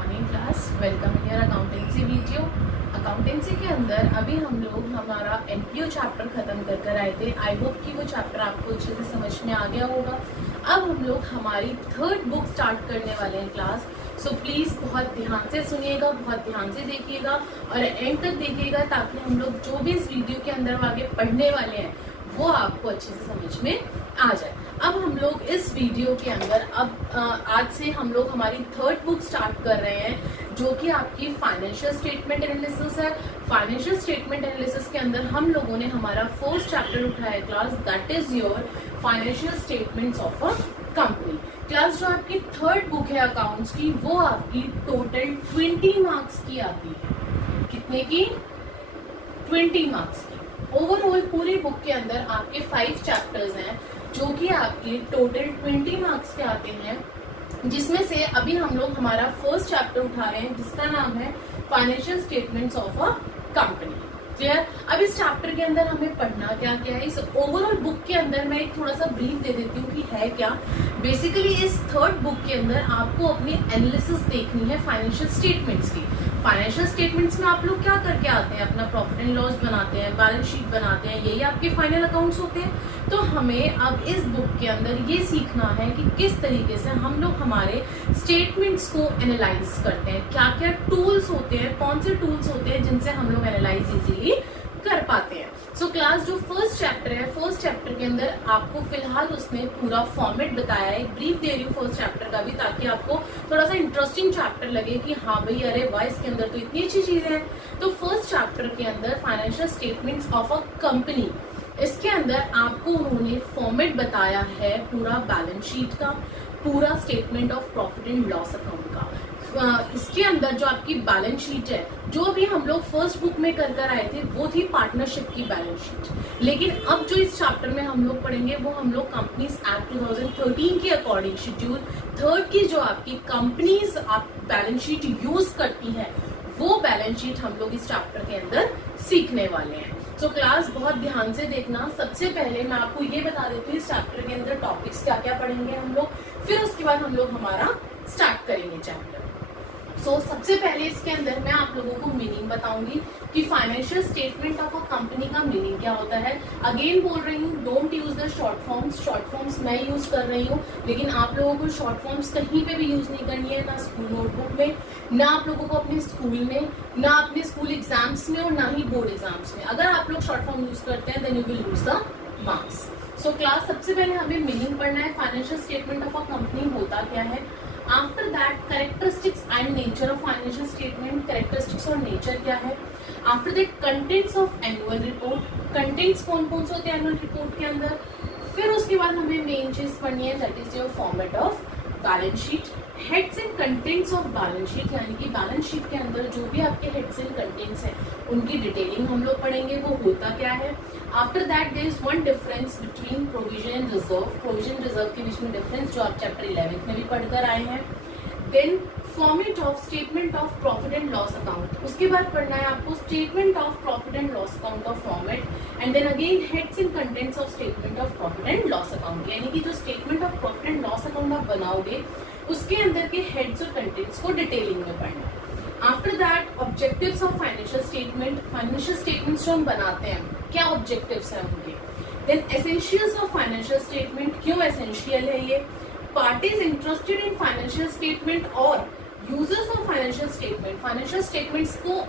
Morning class. Welcome in your accountancy video. Accountancy के अंदर अभी हम लोग हमारा एनपीओ चैप्टर खत्म कर आए थे। आई होप कि वो चैप्टर आपको अच्छे से समझ में आ गया होगा। अब हम लोग हमारी थर्ड बुक स्टार्ट करने वाले हैं क्लास। सो प्लीज़ बहुत ध्यान से सुनिएगा, बहुत ध्यान से देखिएगा और एंड तक देखिएगा ताकि हम लोग जो भी इस वीडियो के अंदर आगे पढ़ने वाले हैं वो आपको अच्छे से समझ में आ जाए। अब हम लोग इस वीडियो के अंदर आज से हम लोग हमारी थर्ड बुक स्टार्ट कर रहे हैं जो कि आपकी फाइनेंशियल स्टेटमेंट एनालिसिस है। फाइनेंशियल स्टेटमेंट एनालिसिस के अंदर हम लोगों ने हमारा फर्स्ट चैप्टर उठाया class, that is your financial statements of a company. Class जो आपकी थर्ड बुक है अकाउंट्स की, वो आपकी टोटल 20 मार्क्स की आती है। कितने की? 20 मार्क्स की। ओवरऑल पूरी बुक के अंदर आपके 5 चैप्टर्स हैं जो कि आपके टोटल 20 मार्क्स के आते हैं, जिसमें से अभी हम लोग हमारा फर्स्ट चैप्टर उठा रहे हैं जिसका नाम है financial statements of a company. Clear? अब इस चैप्टर के अंदर हमें पढ़ना क्या क्या है, इस ओवरऑल बुक के अंदर मैं एक थोड़ा सा ब्रीफ दे देती हूँ कि है क्या। बेसिकली इस थर्ड बुक के अंदर आपको अपनी एनालिसिस देखनी है फाइनेंशियल स्टेटमेंट्स की। फाइनेंशियल स्टेटमेंट्स में आप लोग क्या करके आते हैं? अपना प्रॉफिट एंड लॉस बनाते हैं, बैलेंस शीट बनाते हैं, यही आपके फाइनल अकाउंट्स होते हैं। तो हमें अब इस बुक के अंदर ये सीखना है कि किस तरीके से हम लोग हमारे स्टेटमेंट्स को एनालाइज करते हैं, क्या क्या टूल्स होते हैं, कौन से टूल्स होते हैं जिनसे हम लोग एनालाइज इजीली कर पाते हैं। सो क्लास जो फर्स्ट चैप्टर है, फर्स्ट चैप्टर के अंदर आपको फिलहाल उसमें पूरा फॉर्मेट बताया है। ब्रीफ दे रही हूँ फर्स्ट चैप्टर का भी, ताकि आपको थोड़ा सा इंटरेस्टिंग चैप्टर लगे कि हाँ भाई अरे वाह इसके अंदर तो इतनी अच्छी चीजें हैं। तो फर्स्ट चैप्टर के अंदर financial statements of a company, इसके अंदर आपको उन्होंने फॉर्मेट बताया है पूरा बैलेंस शीट का, पूरा statement of profit and loss account का। इसके अंदर जो आपकी बैलेंस शीट है, जो भी हम लोग फर्स्ट बुक में कर आए थे वो थी पार्टनरशिप की बैलेंस शीट। लेकिन अब जो इस चैप्टर में हम लोग पढ़ेंगे वो हम लोग कंपनीज एक्ट 2013 के अकॉर्डिंग शेड्यूल थर्ड की जो आपकी कंपनीज आप बैलेंस शीट यूज करती हैं वो बैलेंस शीट हम लोग इस चैप्टर के अंदर सीखने वाले हैं। तो क्लास बहुत ध्यान से देखना। सबसे पहले मैं आपको ये बता देती हूँ इस चैप्टर के अंदर टॉपिक्स क्या क्या पढ़ेंगे हम लोग, फिर उसके बाद हम लोग हमारा स्टार्ट करेंगे चैप्टर। सबसे पहले इसके अंदर मैं आप लोगों को मीनिंग बताऊंगी कि financial statement of a company का मीनिंग क्या होता है। अगेन बोल रही हूँ, don't use the short forms. Short forms मैं यूज कर रही हूँ, लेकिन आप लोगों को शॉर्ट फॉर्म्स कहीं पे भी यूज नहीं करनी है, ना स्कूल नोटबुक में, ना आप लोगों को अपने स्कूल में, ना अपने स्कूल एग्जाम्स में और ना ही बोर्ड एग्जाम्स में। अगर आप लोग शॉर्ट फॉर्म यूज करते हैं then you will lose the marks. So class सबसे पहले हमें मीनिंग पढ़ना है। Financial statement of a company होता क्या है। After that characteristics and nature of financial statement, characteristics और नेचर क्या है। After that contents of annual report, contents कौन कौन से होते हैं एनुअल रिपोर्ट के अंदर। फिर उसके बाद हमें मेन चीज पढ़नी है that is your format of balance sheet, heads and contents of balance sheet, यानी कि बैलेंस शीट के अंदर जो भी आपके हेड्स एंड कंटेंट्स हैं उनकी डिटेलिंग हम लोग पढ़ेंगे, वो होता क्या है। After that there is one difference between provision and reserve, provision reserve के बीच में डिफरेंस जो आप चैप्टर 11 में भी पढ़कर आए हैं। Then format of statement of profit and loss account, उसके बाद पढ़ना है आपको statement of profit and loss account of format, and then again heads and contents of statement of profit and loss account, यानी कि जो statement of profit and loss account आप बनाओगे उसके अंदर के हेड्स और कंटेंट्स को डिटेलिंग में पढ़ना है। After that objectives of financial statement, financial statements जो हम बनाते हैं क्या ऑब्जेक्टिव्स हैं उनके। Then essentials of financial statement, क्यों एसेंशियल है ये। Parties interested in financial statement और users of financial statement, financial statements को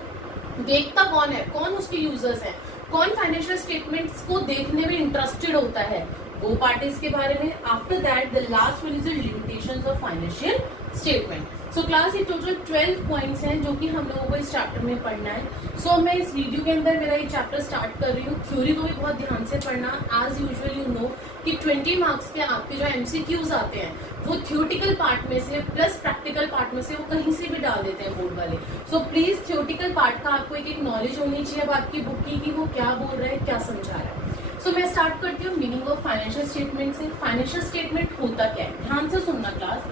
देखता कौन है, कौन उसके यूजर्स हैं, कौन फाइनेंशियल स्टेटमेंट्स को देखने में इंटरेस्टेड होता है, वो पार्टीज के बारे में। After that the last one is the limitations of financial statement. So class ये टोटल 12 पॉइंट्स हैं जो कि हम लोगों को इस चैप्टर में पढ़ना है। सो मैं इस वीडियो के अंदर मेरा ये चैप्टर स्टार्ट कर रही हूँ। थ्योरी को भी बहुत ध्यान से पढ़ना। एज यूजुअल यू नो कि 20 मार्क्स के आपके जो एमसीक्यूज आते हैं वो थ्योरेटिकल पार्ट में से प्लस प्रैक्टिकल पार्ट में से वो कहीं से भी डाल देते हैं बोर्ड वाले। सो प्लीज थ्योरेटिकल पार्ट का आपको एक नॉलेज होनी चाहिए अब आपकी बुक की कि वो क्या बोल रहा है, क्या समझा रहा है। सो मैं स्टार्ट करती हूँ मीनिंग ऑफ फाइनेंशियल स्टेटमेंट से। फाइनेंशियल स्टेटमेंट होता क्या है, ध्यान से सुनना class.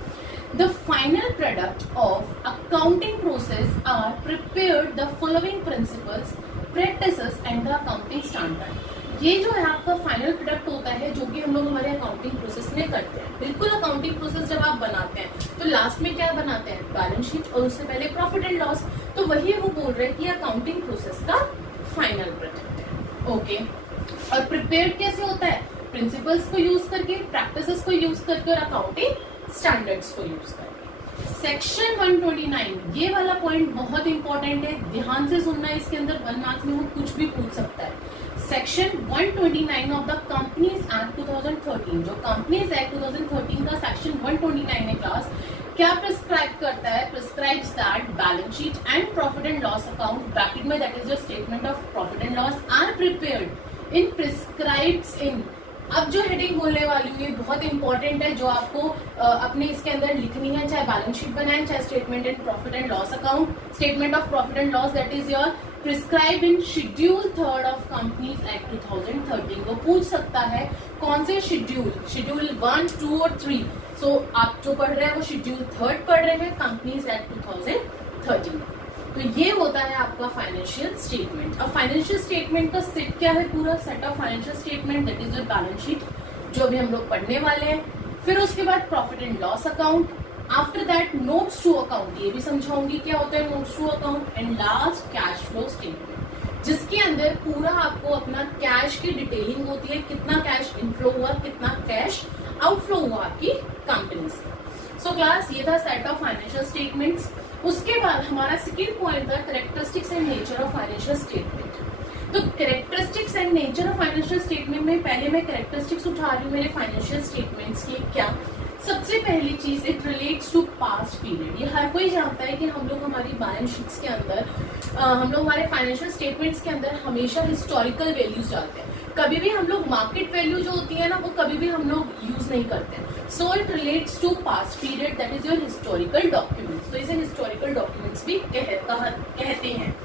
The final product of accounting process are prepared the following principles, practices and the accounting standard. ये जो है आपका फाइनल प्रोडक्ट होता है जो कि हम लोग हमारे अकाउंटिंग प्रोसेस में करते हैं। बिल्कुल अकाउंटिंग प्रोसेस जब आप बनाते हैं तो लास्ट में क्या बनाते हैं, बैलेंस शीट, और उससे पहले प्रॉफिट एंड लॉस। तो वही वो बोल रहे हैं कि अकाउंटिंग प्रोसेस का फाइनल प्रोडक्ट है। ओके, और प्रिपेयर्ड कैसे होता है, प्रिंसिपल्स को यूज करके, प्रैक्टिसेस को यूज करके और अकाउंटिंग स्टैंडर्ड्स को यूज करके। सेक्शन 129 ये वाला पॉइंट बहुत इंपॉर्टेंट है, ध्यान से सुनना है। इसके अंदर 1 मार्क्स में वो कुछ भी पूछ सकता है। Section 129 of the companies act 2013, जो कंपनीज एक्ट 2013 का सेक्शन 129 है क्लास, क्या प्रिस्क्राइब करता है, prescribes that balance sheet and profit and loss account, bracket में that is your statement of profit and loss, are prepared in prescribes in. अब जो heading बोलने वाली हूँ ये बहुत इंपॉर्टेंट है, जो आपको अपने इसके अंदर लिखनी है, चाहे बैलेंस शीट बनाए, चाहे statement and profit and loss account. Statement of profit and loss that is your prescribe in schedule 3 of companies act 2013। वो पूछ सकता है कौन से शेड्यूल, शेड्यूल 1, 2 और 3। सो आप जो पढ़ रहे हैं वो शेड्यूल 3 पढ़ रहे हैं कंपनीज एक्ट 2013। तो ये होता है आपका फाइनेंशियल स्टेटमेंट। अब फाइनेंशियल स्टेटमेंट का सेट क्या है, पूरा set of financial statement that is your balance sheet, जो अभी हम लोग पढ़ने वाले हैं। फिर उसके बाद profit and loss account, after that notes to account, ये भी समझाऊंगी क्या होता है notes to account, and last cash flow statement, जिसके अंदर पूरा आपको अपना कैश की डिटेलिंग होती है, कितना कैश इनफ्लो हुआ, कितना कैश आउटफ्लो हुआ आपकी कंपनी से। सो क्लास ये था सेट ऑफ फाइनेंशियल स्टेटमेंट्स। उसके बाद हमारा सेकेंड पॉइंट था characteristics and nature of financial statement. तो characteristics and nature of financial statement में पहले मैं कैरेक्टरिस्टिक्स उठा रही हूँ मेरे फाइनेंशियल स्टेटमेंट्स की। क्या, सबसे पहली चीज, it relates to past period. ये हर कोई जानता है कि हम लोग हमारी बैलेंस शीट्स के अंदर, हम लोग हमारे फाइनेंशियल स्टेटमेंट्स के अंदर हमेशा हिस्टोरिकल वैल्यूज डालते हैं। कभी भी हम लोग मार्केट वैल्यू जो होती है ना, वो कभी भी हम लोग यूज नहीं करते। So it relates to past period that is your historical documents. तो इसे हिस्टोरिकल डॉक्यूमेंट्स भी कहते हैं।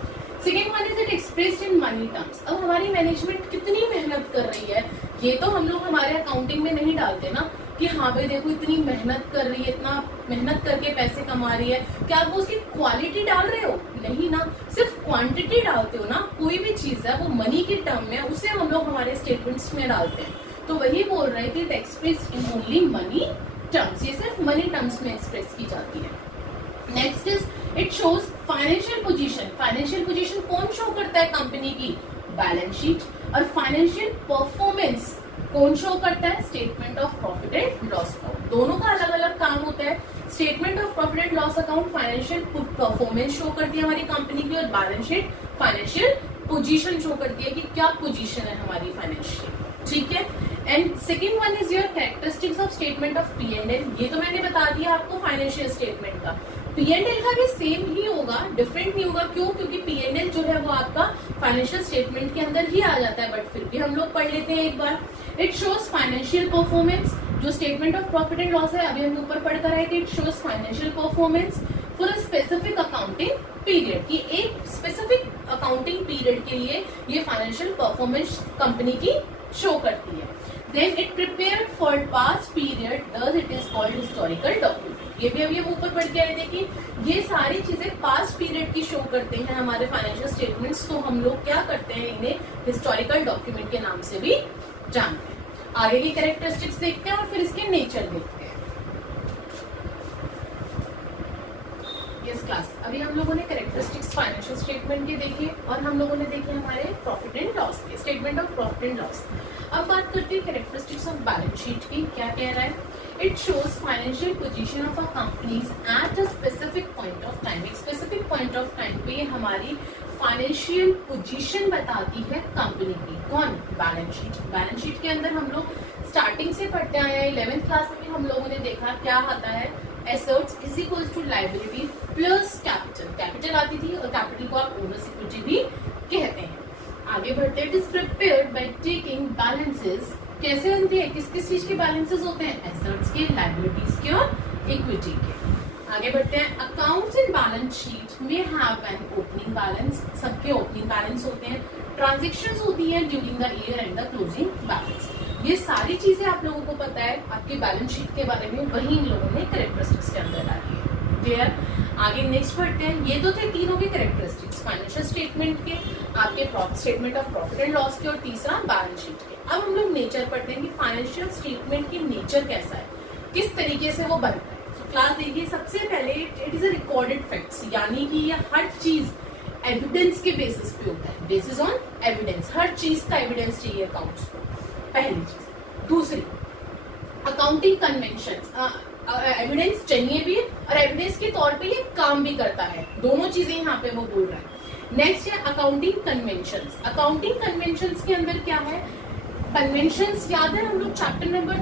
Second one is it expressed in money terms. अब हमारी मैनेजमेंट कितनी मेहनत कर रही है, ये तो हम लोग हमारे अकाउंटिंग में नहीं डालते ना, कि हाँ भाई देखो इतनी मेहनत कर रही है, इतना मेहनत करके पैसे कमा रही है। क्या आप वो उसकी क्वालिटी डाल रहे हो, नहीं ना, सिर्फ क्वांटिटी डालते हो ना। कोई भी चीज है वो मनी की टर्म में, उसे हम लोग हमारे स्टेटमेंट्स में डालते हैं। तो वही बोल रहे थे, it expressed in only money terms, ये सिर्फ मनी टर्म्स में एक्सप्रेस की जाती है। Next is it shows financial position. Financial position कौन शो करता है कंपनी की, बैलेंस शीट। और फाइनेंशियल परफॉर्मेंस कौन शो करता है, statement of profit and loss account. दोनों का अलग अलग काम होता है। Statement of profit and loss account financial performance show करती है हमारी कंपनी की, और balance sheet financial position show करती है कि क्या पोजीशन है हमारी फाइनेंशियल, ठीक है। And second one is your characteristics of statement of P and L. ये तो मैंने बता दिया आपको फाइनेंशियल स्टेटमेंट का। पी एंड एल का भी सेम ही होगा, डिफरेंट नहीं होगा। क्यों, क्योंकि पी एंड एल जो है वो आपका फाइनेंशियल स्टेटमेंट के अंदर ही आ जाता है, बट फिर भी हम लोग पढ़ लेते हैं एक बार। It shows financial performance. जो statement of profit and loss है, अभी हम ऊपर पढ़कर आए थे, it shows financial performance for a specific accounting period, की एक स्पेसिफिक अकाउंटिंग पीरियड के लिए ये फाइनेंशियल परफॉर्मेंस कंपनी की शो करती है। Then it prepared for past period, thus it is called historical document। ये भी अभी हम ऊपर पढ़ के आए थे कि ये सारी चीजें पास्ट पीरियड की शो करते हैं हमारे फाइनेंशियल स्टेटमेंट्स। तो हम लोग क्या करते हैं, इन्हें हिस्टोरिकल डॉक्यूमेंट के नाम से भी जानते हैं। आगे की कैरेक्टरिस्टिक्स देखते हैं और फिर इसके नेचर देखते हैं। क्लास अभी हम लोगों ने कैरेक्टरिस्टिक्स फाइनेंशियल स्टेटमेंट के देखे, और हम लोगों ने देखे हमारे प्रॉफिट एंड लॉस के, statement of profit and loss. अब बात करते हैं कैरेक्टरिस्टिक्स ऑफ बैलेंस शीट की। क्या कह रहा है, it shows financial position of a companies at a specific point of time. एक स्पेसिफिक पॉइंट ऑफ टाइम पे हमारी फाइनेंशियल पोजीशन बताती है कंपनी की। कौन, बैलेंस शीट। बैलेंस शीट के अंदर हम लोग स्टार्टिंग से पढ़ते आए हैं, 11th क्लास में भी हम लोगों ने देखा क्या आता है, assets is equals to liability plus capital. Capital आती थी और कैपिटल को आप ओनर्स इक्विटी भी कहते हैं। आगे बढ़ते हैं, it is prepared by taking balances. कैसे बनते हैं, किस किस चीज के बैलेंसेस होते हैं, एसेट्स के, लायबिलिटीज के और इक्विटी के। आगे बढ़ते हैं, अकाउंट्स इन बैलेंस शीट में हैव एन ओपनिंग बैलेंस। सबके ओपनिंग बैलेंस होते हैं, ट्रांजेक्शंस होती हैं during the year and the closing balance. ये सारी चीजें आप लोगों को पता है आपकी बैलेंस शीट के बारे में, वही इन लोगों ने कैरेक्टरिस्टिक्स के अंदर डाली है। क्लियर। आगे नेक्स्ट बढ़ते हैं। ये तो थे तीनों के कैरेक्टरिस्टिक्स, फाइनेंशियल स्टेटमेंट के, आपके statement of profit and loss के, और तीसरा बैलेंस शीट के। अब हम लोग नेचर पढ़ते हैं कि फाइनेंशियल स्टेटमेंट की नेचर कैसा है, किस तरीके से वो बनता है। तो क्लास देखिए, सबसे पहले it is a recorded facts, यानी कि ये हर चीज एविडेंस के बेसिस पे होता है, बेसिस ऑन एविडेंस, हर चीज का एविडेंस चाहिए अकाउंट्स को, पहली चीज। दूसरी, अकाउंटिंग कन्वेंशन, एविडेंस चाहिए भी और एविडेंस के तौर पे ये काम भी करता है, दोनों चीजें यहाँ पे वो बोल रहा है। नेक्स्ट है अकाउंटिंग कन्वेंशंस। अकाउंटिंग कन्वेंशंस के अंदर क्या है, कन्वेंशंस याद है हम लोग चैप्टर नंबर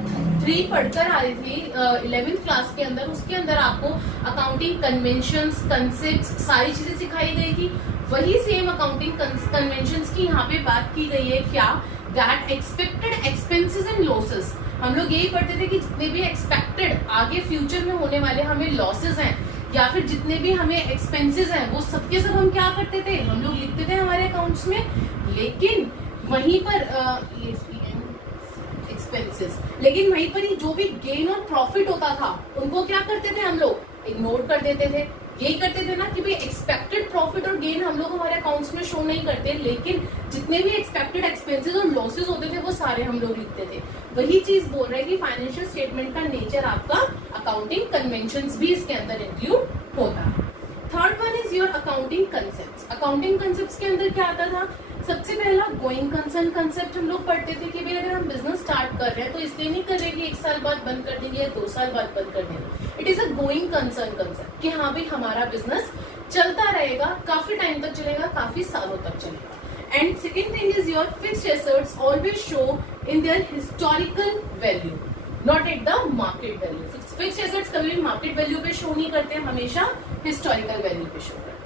3 पढ़कर आए थे 11th क्लास के अंदर, उसके अंदर आपको अकाउंटिंग कन्वेंशंस, कंसेप्ट्स, सारी चीजें सिखाई गई थी। वही सेम अकाउंटिंग कन्वेंशंस की यहाँ पे बात की गई है, क्या, that expected expenses and losses. हम लोग यही पढ़ते थे कि जितने भी एक्सपेक्टेड आगे फ्यूचर में होने वाले हमें लॉसेस हैं या फिर जितने भी हमें एक्सपेंसेस हैं, वो सबके सब हम क्या करते थे, हम लोग लिखते थे हमारे अकाउंट्स में। लेकिन वहीं पर एक्सपेंसेस, लेकिन वहीं पर ही जो भी गेन और प्रॉफिट होता था उनको क्या करते थे हम लोग, इग्नोर कर देते थे। यही करते थे ना कि भाई एक्सपेक्टेड प्रॉफिट और गेन हम लोग हमारे अकाउंट्स में शो नहीं करते, लेकिन जितने भी एक्सपेक्टेड एक्सपेंसेस और लॉसेस होते थे वो सारे हम लोग लिखते थे। वही चीज बोल रहे हैं कि फाइनेंशियल स्टेटमेंट का नेचर आपका अकाउंटिंग कन्वेंशंस भी इसके अंदर इंक्लूड होता है। Third one is your accounting concepts. Accounting concepts के अंदर क्या आता था, सबसे पहला गोइंग कंसर्न कंसेप्ट हम लोग पढ़ते थे कि भाई अगर हम बिजनेस स्टार्ट कर रहे हैं तो इसलिए नहीं कर रहे कि 1 साल बाद बंद कर देंगे या 2 साल बाद बंद कर देंगे। It is a going concern concept कि हाँ भाई हमारा बिजनेस चलता रहेगा, काफी टाइम तक चलेगा, काफी सालों तक चलेगा। And second thing is your fixed assets always show in their historical value, not at the market value. Fixed assets कभी भी मार्केट वैल्यू पे शो नहीं करते, हमेशा हिस्टोरिकल वैल्यू पे शो करते हैं।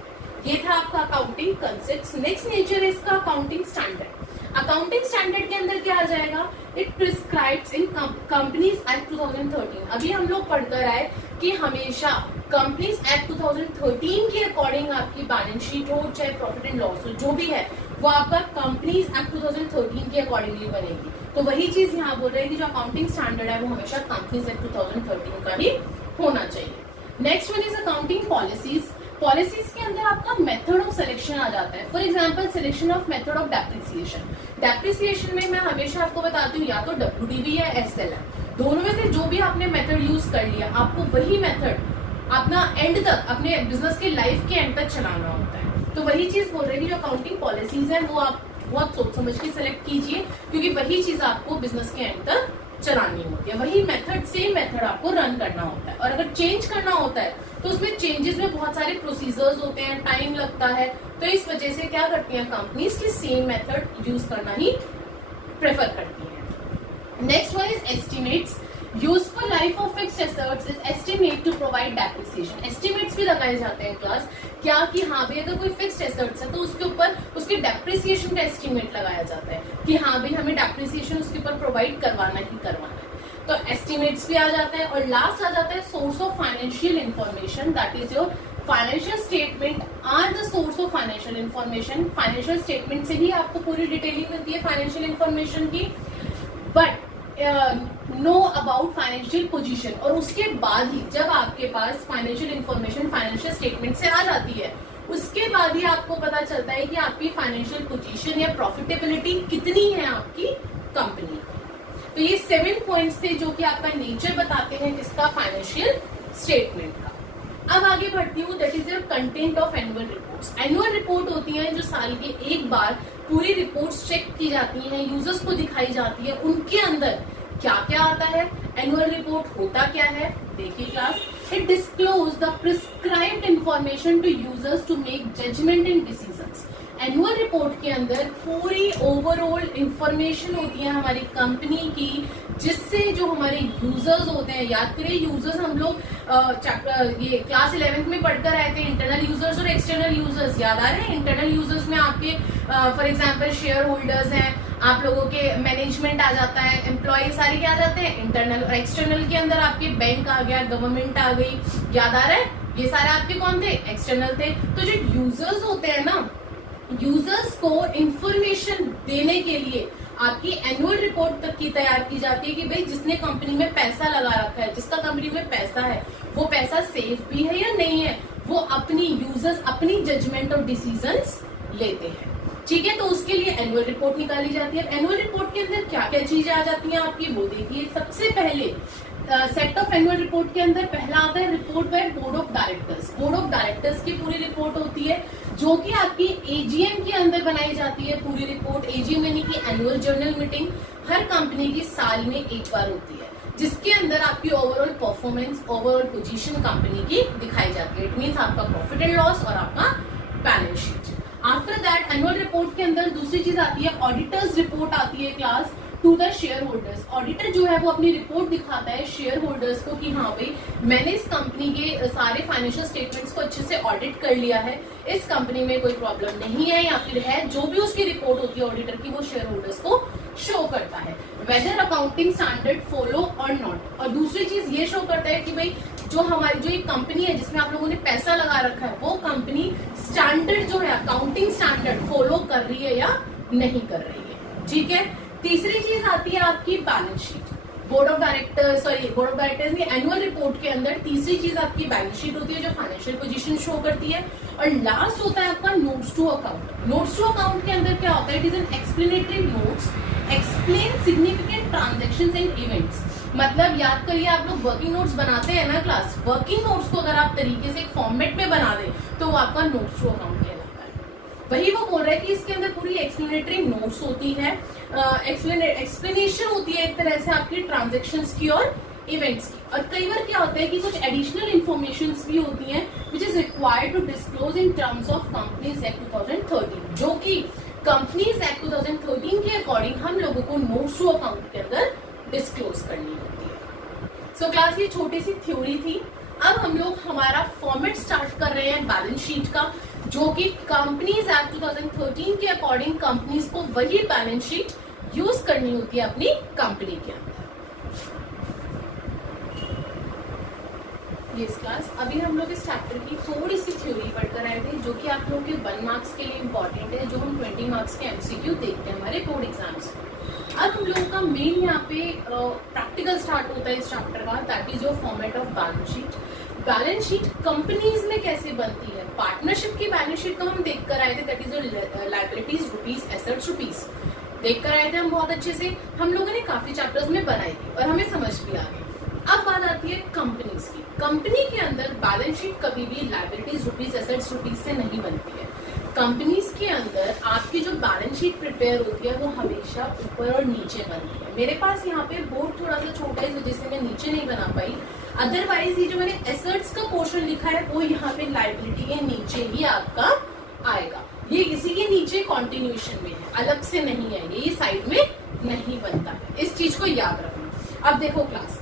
ये था आपका अकाउंटिंग कंसेप्ट्स। नेक्स्ट नेचर है इसका अकाउंटिंग स्टैंडर्ड। अकाउंटिंग स्टैंडर्ड के अंदर क्या आ जाएगा, it prescribes in companies act 2013। अभी हम लोग पढ़कर आए कि हमेशा कंपनीज एक्ट 2013 के अकॉर्डिंग आपकी बैलेंस शीट हो, चाहे प्रॉफिट एंड लॉस हो, जो भी है वो आपका कंपनीज एक्ट 2013 के अकॉर्डिंगली बनेगी। तो वही चीज यहाँ बोल रहे हैं कि जो अकाउंटिंग स्टैंडर्ड है वो हमेशा कंपनीज एक्ट 2013 का ही होना चाहिए। Next one is accounting policies. Policies के अंदर आपका मेथड ऑफ सिलेक्शन आ जाता है। For example selection of method of depreciation. Depreciation में मैं हमेशा आपको बताती हूँ या तो WDV या SLM, दोनों में से जो भी आपने मेथड यूज कर लिया आपको वही मेथड अपना एंड तक, अपने बिजनेस के लाइफ के एंड तक चलाना होता है। तो वही चीज बोल रहे हैं कि जो अकाउंटिंग पॉलिसीज है वो आप बहुत सोच समझ के सिलेक्ट कीजिए, क्योंकि वही चीज आपको बिजनेस के एंड तक चलानी होती है, वही मेथड, सेम मेथड आपको रन करना होता है। और अगर चेंज करना होता है तो उसमें चेंजेस में बहुत सारे प्रोसीजर्स होते हैं, टाइम लगता है, तो इस वजह से क्या करती हैं कंपनीज की सेम मेथड यूज करना ही प्रेफर करती हैं। Next one is estimates. Useful life of fixed assets is estimate to provide depreciation. Estimates भी लगाए जाते हैं क्लास, क्या कि हाँ भाई अगर कोई फिक्स्ड एसेट्स है तो उसके ऊपर उसके डेप्रिसिएशन का एस्टिमेट लगाया जाता है कि हाँ भाई हमें डेप्रिसिएशन उसके ऊपर प्रोवाइड करवाना ही करवाना है, तो एस्टिमेट्स भी आ जाता है। और लास्ट आ जाता है source of financial information, that is your financial statement are the source of financial information. Financial statement से ही आपको पूरी डिटेलिंग मिलती है फाइनेंशियल इंफॉर्मेशन की, but know about financial position. और उसके बाद ही जब आपके पास फाइनेंशियल इंफॉर्मेशन फाइनेंशियल स्टेटमेंट से आ जाती है, उसके बाद ही आपको पता चलता है कि आपकी फाइनेंशियल पोजीशन या प्रॉफिटेबिलिटी कितनी है आपकी कंपनी की। तो ये 7 पॉइंट्स थे जो कि आपका नेचर बताते हैं किसका, फाइनेंशियल स्टेटमेंट का। अब आगे बढ़ती हूँ, that is your content of annual reports. Annual report होती है जो साल के एक बार पूरी रिपोर्ट्स चेक की जाती हैं, यूजर्स को दिखाई जाती है, उनके अंदर क्या क्या आता है। एनुअल रिपोर्ट होता क्या है, देखिए class, it disclose the prescribed information to users to make judgement and decisions. Annual report के अंदर पूरी ओवरऑल इंफॉर्मेशन होती है हमारी कंपनी की, जिससे जो हमारे यूजर्स होते हैं, याद करिए यूजर्स हम लोग ये क्लास 11th में पढ़कर आए थे, इंटरनल यूजर्स और एक्सटर्नल यूजर्स, याद आ रहे हैं। इंटरनल यूजर्स में आपके फॉर एग्जांपल शेयर होल्डर्स हैं, आप लोगों के मैनेजमेंट आ जाता है, एम्प्लॉय सारे क्या आ जाते हैं इंटरनल। और एक्सटर्नल के अंदर आपके बैंक आ गया, गवर्नमेंट आ गई, याद आ रहा है, ये सारे आपके कौन थे, एक्सटर्नल थे। तो जो यूजर्स होते हैं ना, यूजर्स को इंफॉर्मेशन देने के लिए आपकी एनुअल रिपोर्ट तक की तैयार की जाती है कि भाई जिसने कंपनी में पैसा लगा रखा है, जिसका कंपनी में पैसा है, वो पैसा सेफ भी है या नहीं है, वो वो अपनी यूजर्स अपनी जजमेंट और डिसीजंस लेते हैं। ठीक है, तो उसके लिए एनुअल रिपोर्ट निकाली जाती है। एनुअल रिपोर्ट के अंदर क्या क्या चीजें आ जाती हैं आपकी, वो देखिए। सबसे पहले सेट ऑफ एनुअल रिपोर्ट के अंदर पहला आता है report by board of directors. Board of directors की पूरी रिपोर्ट होती है जो कि आपकी एजीएम के अंदर बनाई जाती है। पूरी रिपोर्ट एजीएम यानी कि एनुअल जनरल मीटिंग हर कंपनी की साल में एक बार होती है, जिसके अंदर आपकी overall performance, overall position company की दिखाई जाती है। इट मींस आपका प्रॉफिट एंड लॉस और आपका balance sheet. After that annual report के अंदर दूसरी चीज आती है ऑडिटर्स रिपोर्ट आती है class to the shareholders. Auditor जो है वो अपनी रिपोर्ट दिखाता है शेयर होल्डर्स को कि हाँ भाई मैंने इस कंपनी के सारे फाइनेंशियल स्टेटमेंट्स को अच्छे से ऑडिट कर लिया है, इस कंपनी में कोई प्रॉब्लम नहीं है या फिर है, जो भी उसकी रिपोर्ट होती है ऑडिटर की वो शेयर होल्डर्स को शो करता है वेदर अकाउंटिंग स्टैंडर्ड फॉलो और नॉट। और दूसरी चीज ये शो करता है कि भाई जो हमारी जो एक कंपनी है जिसमें आप लोगों ने पैसा लगा रखा है वो कंपनी स्टैंडर्ड जो है अकाउंटिंग स्टैंडर्ड फॉलो कर रही है या नहीं कर रही है। ठीक है, तीसरी चीज आती है आपकी balance sheet. Board of directors की एनुअल रिपोर्ट के अंदर तीसरी चीज आपकी बैलेंस शीट होती है जो फाइनेंशियल पोजीशन शो करती है। और लास्ट होता है आपका notes to account. Notes to account के अंदर क्या होता है, it is an explanatory notes explain significant transactions and events. मतलब याद करिए आप लोग वर्किंग नोट्स बनाते हैं ना क्लास, वर्किंग नोट्स को अगर आप तरीके से एक फॉर्मेट में बना दें तो वो आपका नोट्स टू अकाउंट कहलाता है। वही वो बोल रहा है कि इसके अंदर पूरी एक्सप्लेनेटरी नोट्स होती है, एक्सप्लेनेशन होती है एक तरह से आपकी ट्रांजैक्शंस की और इवेंट्स की। और कई बार क्या होता है कि कुछ एडिशनल इंफॉर्मेशन भी होती हैं which is required to disclose in terms of companies act 2013, जो कि कंपनीज एक्ट 2013 के अकॉर्डिंग हम लोगों को नोट्स टू अकाउंट के अंदर डिस्क्लोज करनी होती है। सो क्लास ये छोटी सी थ्योरी थी। अब हम लोग हमारा फॉर्मेट स्टार्ट कर रहे हैं बैलेंस शीट का, जो कि कंपनीज एक्ट 2013 के अकॉर्डिंग कंपनीज को वही बैलेंस शीट यूज करनी होती है अपनी कंपनी के अंदर। ये क्लास अभी हम लोग इस चैप्टर की थोड़ी सी थ्योरी पढ़कर आए थे जो कि आप लोगों के 1 मार्क्स के लिए इंपॉर्टेंट है, जो हम 20 मार्क्स के एमसीक्यू देखते हैं हमारे बोर्ड एग्जाम्स में। अब हम लोगों का मेन यहाँ पे प्रैक्टिकल स्टार्ट होता है इस चैप्टर का, that is your format of balance sheet. Balance sheet companies में कैसे बनती है, पार्टनरशिप की बैलेंस शीट को हम देख कर आए थे, that is your liabilities rupees, assets rupees देख कर आए थे हम बहुत अच्छे से। हम लोगों ने काफी चैप्टर्स में बनाई थी और हमें समझ भी आ गई। अब बात आती है कंपनीज की। कंपनी के अंदर बैलेंस शीट कभी भी लायबिलिटीज रुपीज, एसेट्स रुपीज से नहीं बनती है। कंपनीज के अंदर आपकी जो बैलेंस शीट प्रिपेयर होती है वो हमेशा ऊपर और नीचे बनती है। मेरे पास यहाँ पे बोर्ड थोड़ा सा छोटा है इस वजह से मैं नीचे नहीं बना पाई, अदरवाइज ये जो मैंने एसेट्स का पोर्शन लिखा है वो यहाँ पे लायबिलिटी के नीचे ही आपका आएगा। ये इसी के नीचे कॉन्टिन्यूएशन में है, अलग से नहीं है, ये साइड में नहीं बनता है। इस चीज को याद रखना। अब देखो क्लास,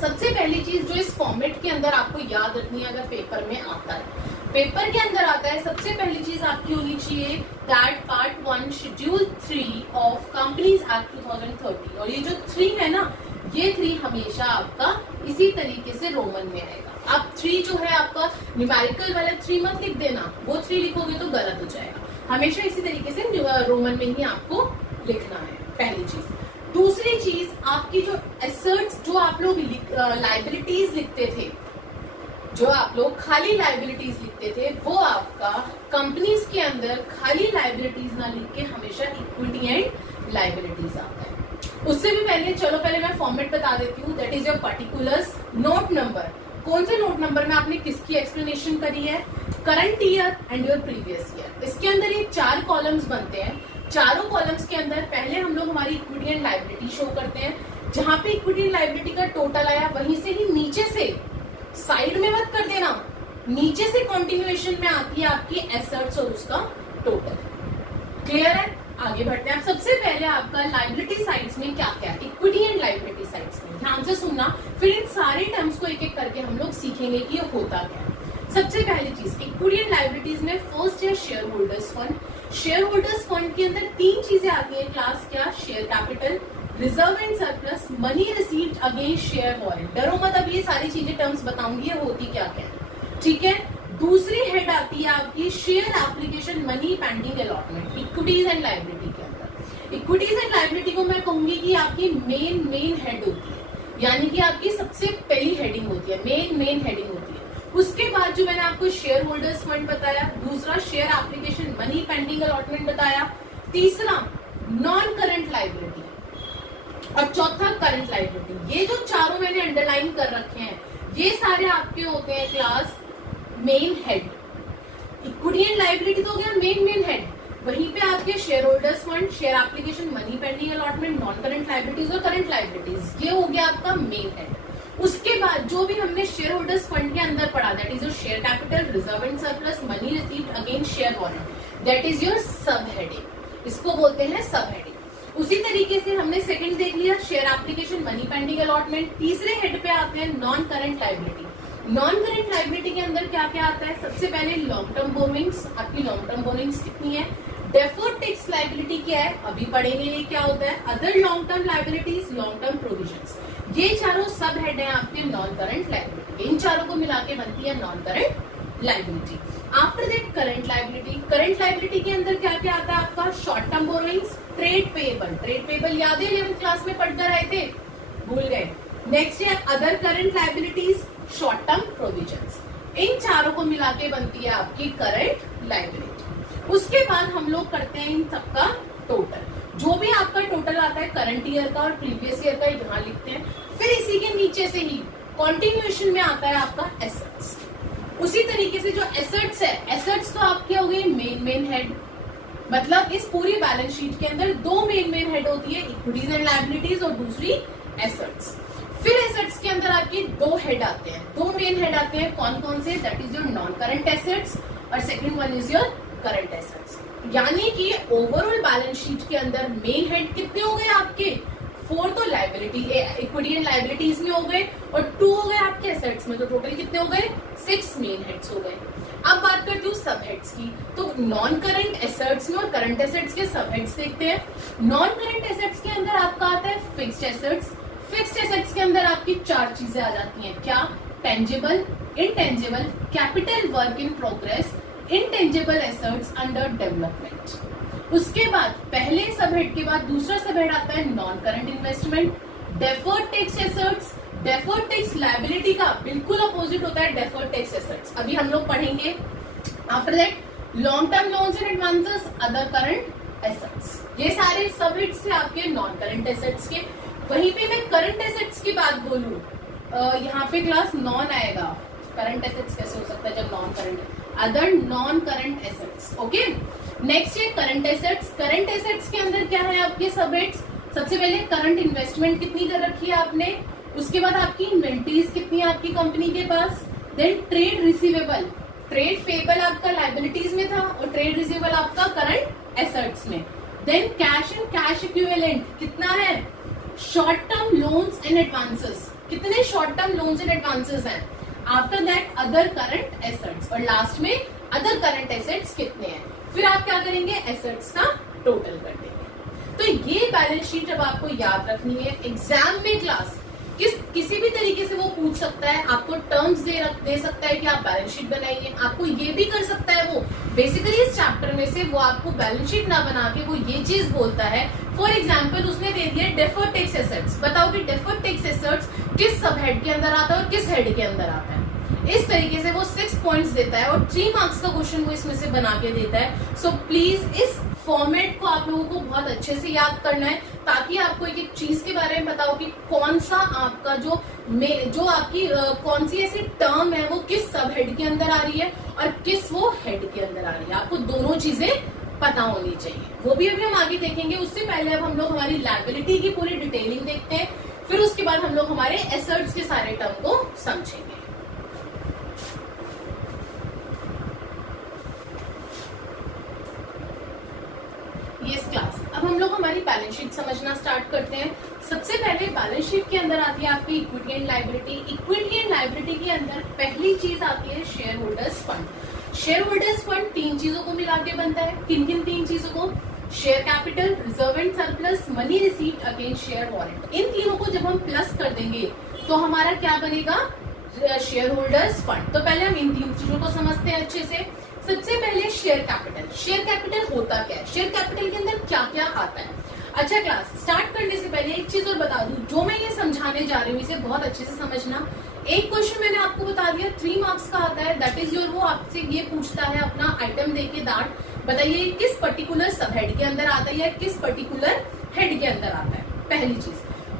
सबसे पहली चीज जो इस फॉर्मेट के अंदर आपको याद रखनी है अगर पेपर में आता है, पेपर के अंदर आता है, सबसे पहली चीज आपकी होनी चाहिए that part 1 schedule 3 of companies act 2013। और ये जो 3 है ना, ये 3 हमेशा आपका इसी तरीके से रोमन में आएगा। अब 3 जो है आपका न्यूमेरिकल वाला 3 मत लिख देना, वो 3 लिखोगे तो गलत हो जाएगा। हमेशा इसी तरीके से रोमन में ही आपको लिखना है, पहली चीज। दूसरी चीज आपकी जो एसेट्स, जो आप लोग लाइबिलिटीज लिखते थे, जो आप लोग खाली लाइबिलिटीज लिखते थे, वो आपका कंपनीज के अंदर खाली लाइबिलिटीज ना लिख के हमेशा इक्विटी एंड लाइबिलिटीज आता है। उससे भी पहले चलो पहले मैं फॉर्मेट बता देती हूँ, that is your particulars note number. कौन से नोट नंबर में आपने किसकी एक्सप्लेनेशन करी है, current year and your previous year. इसके अंदर ये 4 कॉलम्स बनते हैं। चारों कॉलम्स के अंदर पहले हम लोग हमारी इक्विटी एंड लाइबिलिटी शो करते हैं, जहां पे इक्विटी एंड लाइबिलिटी का टोटल आया वहीं से ही नीचे से, साइड में मत कर देना, नीचे से कंटिन्यूएशन में आती है आपकी एसेट्स और उसका टोटल। क्लियर है? आगे बढ़ते हैं। सबसे पहले आपका लाइबिलिटी साइड्स में क्या क्या है, इक्विटी एंड लाइबिलिटी साइड्स में ध्यान से सुनना, फिर इन सारे टर्म्स को एक एक करके हम लोग सीखेंगे कि ये होता क्या है। सबसे पहली चीज इक्विटी एंड लाइबिलिटीज में फर्स्ट है share holders fund. Share holders fund के अंदर 3 चीजें आती है क्लास, क्या, share capital, reserve and surplus, money received against share warrant. डरो मत, अब ये सारी चीजें टर्म्स बताऊंगी ये होती क्या क्या, ठीक है। दूसरी हेड आती है आपकी share application money pending allotment, equities and liability के अंदर। इक्विटीज एंड लाइबिलिटी को मैं कहूंगी कि आपकी मेन हेड होती है, यानी कि आपकी सबसे पहली हेडिंग होती है, मेन हेडिंग होती है। उसके बाद जो मैंने आपको शेयर होल्डर्स फंड बताया, दूसरा share application money pending allotment बताया, तीसरा नॉन करंट लाइबिलिटी और चौथा करंट लाइबिलिटी। ये जो चारों मैंने अंडरलाइन कर रखे हैं ये सारे आपके होते हैं class main head. Equity and liability तो हो गया मेन हेड, वहीं पे आपके share holders fund, share application, money pending allotment, non current liabilities और करंट लाइबिलिटीज, ये हो गया आपका मेन हेड। उसके बाद जो भी हमने शेयर होल्डर्स फंड के अंदर पढ़ा, that is your share capital, reserve and surplus, money received against share warrant, that is your सब हेडिंग, इसको बोलते हैं सब हेडिंग। उसी तरीके से हमने सेकंड देख लिया share application, money pending allotment. तीसरे हेड पे आते हैं non current liability. Non current liability के अंदर क्या क्या आता है? सबसे पहले लॉन्ग टर्म बोरिंग्स, आपकी लॉन्ग टर्म बोरिंग्स कितनी है? डेफर्ड टैक्स लाइबिलिटी क्या है, अभी पढ़ेंगे ये क्या होता है। Other long term liabilities, long term provisions, ये चारों सब हेड हैं आपके नॉन करंट लाइबिलिटी। इन चारों को मिला के बनती है non current liability. After that current liability. Current liability के अंदर क्या क्या आता है आपका? Short term borrowings, trade payable. Trade payable याद है 11th क्लास में पढ़कर आए थे, भूल गए। नेक्स्ट है other current liabilities, short term provisions. इन चारों को मिला के बनती है आपकी करंट लाइबिलिटी। उसके बाद हम लोग करते हैं इन सबका टोटल। जो भी आपका टोटल आता है करंट ईयर का और प्रीवियस ईयर का यहाँ लिखते हैं। फिर इसी के नीचे से ही कॉन्टिन्यूएशन में आता है आपका एसेट्स। उसी तरीके से जो एसेट्स है, एसेट्स तो आपके हो गए मेन हेड, मतलब इस पूरी बैलेंस शीट के अंदर दो मेन हेड होती है, इक्विटीज एंड लायबिलिटीज और दूसरी एसेट्स। फिर एसेट्स के अंदर आपके दो हेड आते हैं, दो मेन हेड आते हैं। कौन कौन से? That is your non current assets और second one is your current assets. यानी कि ओवरऑल बैलेंस शीट के अंदर मेन हेड कितने हो गए आपके? 4 तो लाइबिलिटी इक्विटी एंड लाइबिलिटीज में हो गए और 2 हो गए आपके एसेट्स में, तो टोटल कितने हो गए? 6 मेन हेड्स हो गए। अब बात करती हूँ सब हेड्स की, तो नॉन करंट एसेट्स में और करंट एसेट्स के सब हेड्स देखते हैं। नॉन करंट एसेट्स के अंदर आपका आता है फिक्स्ड एसेट्स। फिक्स्ड एसेट्स के अंदर आपकी 4 चीजें आ जाती हैं, क्या? Tangible, intangible, capital work in progress, intangible assets under development. उसके बाद पहले सब हेड के बाद दूसरा सब हेड आता है non current investment, deferred tax assets. Deferred tax liability का बिल्कुल अपोजिट होता है डेफर्ड टैक्स एसेट्स, अभी हम लोग पढ़ेंगे। After that long term loans and advances, other current assets. ये सारे सब हेड्स थे आपके नॉन करंट एसेट्स के। वहीं पे मैं करंट एसेट्स की बात बोलूं, यहाँ पे क्लास नॉन आएगा। करंट एसेट्स कैसे हो सकता है जब नॉन करंट है? Other non current assets. Okay, next है करंट एसेट्स। करंट एसेट्स के अंदर क्या है आपके सब हेड्स? सबसे पहले करंट इन्वेस्टमेंट कितनी कर रखी है आपने, उसके बाद आपकी इन्वेंट्रीज कितनी है आपकी कंपनी के पास, then trade receivable. Trade payable आपका लायबिलिटीज में था और ट्रेड रिसीवेबल आपका करंट एसेट्स में। Then cash and cash equivalent कितना है? Short term loans and advances, कितने short term loans and advances हैं? After that other current assets और लास्ट में अदर करंट एसेट्स कितने हैं? फिर आप क्या करेंगे? एसेट्स का टोटल कर देंगे। तो ये बैलेंस शीट जब आपको याद रखनी है एग्जाम में क्लास किसी भी तरीके से वो पूछ सकता है, आपको टर्म्स दे सकता है कि आप बैलेंस शीट बनाइए। आपको ये भी कर सकता है वो बेसिकली इस चैप्टर में से वो आपको बैलेंस शीट ना बना के वो ये चीज बोलता है। फॉर एग्जाम्पल उसने दे दिया डेफर्ड टैक्स एसेट्स, बताओ कि डेफर्ड टैक्स एसेट्स किस सब हेड के अंदर आता है और किस हेड के अंदर आता है। इस तरीके से वो 6 पॉइंट्स देता है और 3 मार्क्स का क्वेश्चन वो इसमें से बना के देता है। सो प्लीज इस फॉर्मेट को आप लोगों को बहुत अच्छे से याद करना है ताकि आपको एक एक चीज के बारे में बताओ कि कौन सा आपका जो आपकी कौन सी ऐसी टर्म है वो किस सब हेड के अंदर आ रही है और किस वो हेड के अंदर आ रही है। आपको दोनों चीजें पता होनी चाहिए, वो भी अभी हम आगे देखेंगे। उससे पहले अब हम लोग हमारी लायबिलिटी की पूरी डिटेलिंग देखते हैं, फिर उसके बाद हम लोग हमारे एसेट्स के सारे टर्म को समझेंगे। यस क्लास, अब हम लोग हमारी बैलेंस शीट समझना स्टार्ट करते हैं। सबसे पहले बैलेंस शीट के अंदर आती है आपकी equity and liability. Equity and liability के अंदर पहली चीज आती है share holders fund. Share holders fund 3 चीजों को मिला के बनता है। किन किन 3 चीजों को? Share capital, reserve and surplus, money received against share warrant. इन तीनों को जब हम प्लस कर देंगे तो हमारा क्या बनेगा? Share holders fund. तो पहले हम इन 3 चीजों को समझते हैं अच्छे से। सबसे पहले शेयर कैपिटल। शेयर कैपिटल होता क्या है? शेयर कैपिटल के अंदर क्या क्या आता है? अच्छा क्लास स्टार्ट करने से पहले एक चीज और बता दूं, जो मैं ये समझाने जा रही हूँ इसे बहुत अच्छे से समझना। एक क्वेश्चन मैंने आपको बता दिया 3 मार्क्स का आता है, दैट इज योर, वो आपसे ये पूछता है अपना आइटम देके दैट बताइए किस पर्टिकुलर सब हेड के अंदर आता है या किस पर्टिकुलर हेड के अंदर आता है। पहली चीज,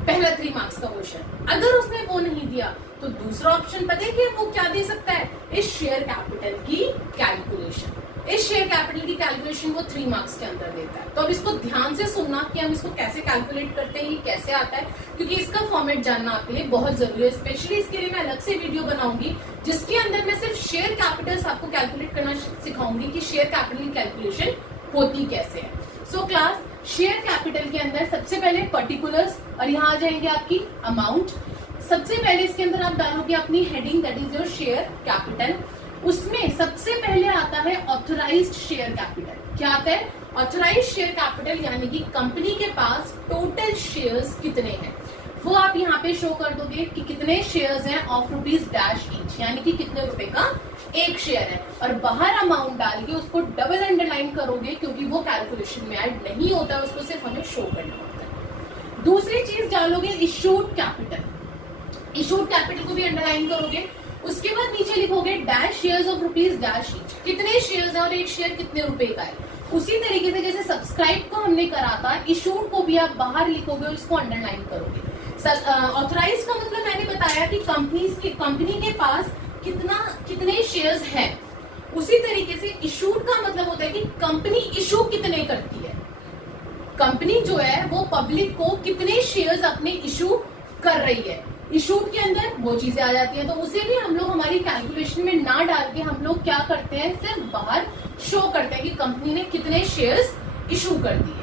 पहला 3 मार्क्स का क्वेश्चन। अगर उसने वो नहीं दिया तो दूसरा ऑप्शन पता है कि वो क्या दे सकता है, इस शेयर कैपिटल की कैलकुलेशन। इस शेयर कैपिटल की कैलकुलेशन वो 3 मार्क्स के अंदर देता है। तो अब इसको ध्यान से सुनना कि हम इसको कैसे कैलकुलेट करते हैं, ये कैसे आता है, क्योंकि इसका फॉर्मेट जानना आपके लिए बहुत जरूरी है। स्पेशली इसके लिए मैं अलग से वीडियो बनाऊंगी जिसके अंदर मैं सिर्फ शेयर कैपिटल्स आपको कैलकुलेट करना सिखाऊंगी कि शेयर कैपिटल की कैलकुलेशन होती कैसे है। सो क्लास, शेयर कैपिटल के अंदर सबसे पहले पर्टिकुलर्स और यहाँ आ जाएंगे आपकी अमाउंट। सबसे पहले इसके अंदर आप डालोगे अपनी heading, that is your share capital. उसमें सबसे पहले आता है ऑथराइज्ड शेयर कैपिटल। क्या आता है, ऑथराइज्ड शेयर कैपिटल, यानी कि कंपनी के पास टोटल शेयर्स कितने हैं वो आप यहाँ पे शो कर दोगे कि कितने शेयर्स हैं ऑफ रुपीज डैश ईच, यानी कि कितने रुपए का एक शेयर है, और बाहर अमाउंट डाल के उसको डबल अंडरलाइन करोगे क्योंकि वो कैलकुलेशन में ऐड नहीं होता है, उसको सिर्फ हमें शो करना होता है। दूसरी चीज डालोगे इशूड कैपिटल। इशूड कैपिटल को भी अंडरलाइन करोगे। उसके बाद नीचे लिखोगे dash shares of rupees dash each, कितने शेयर्स है और एक शेयर कितने रुपए का है। उसी तरीके से जैसे सब्सक्राइब को हमने करा था, इशूड को भी आप बाहर लिखोगे और इसको अंडरलाइन करोगे। ऑथराइज का मतलब मैंने बताया कि कंपनी के पास कितने शेयर्स हैं। उसी तरीके से इशूड का मतलब होता है कि कंपनी इशू कितने करती है, कंपनी जो है वो पब्लिक को कितने शेयर्स अपने इशू कर रही है। इशूड के अंदर वो चीजें आ जाती हैं, तो उसे भी हम लोग हमारी कैलकुलेशन में ना डाल के हम लोग क्या करते हैं, सिर्फ बाहर शो करते हैं कि कंपनी ने कितने शेयर्स इशू कर दिए।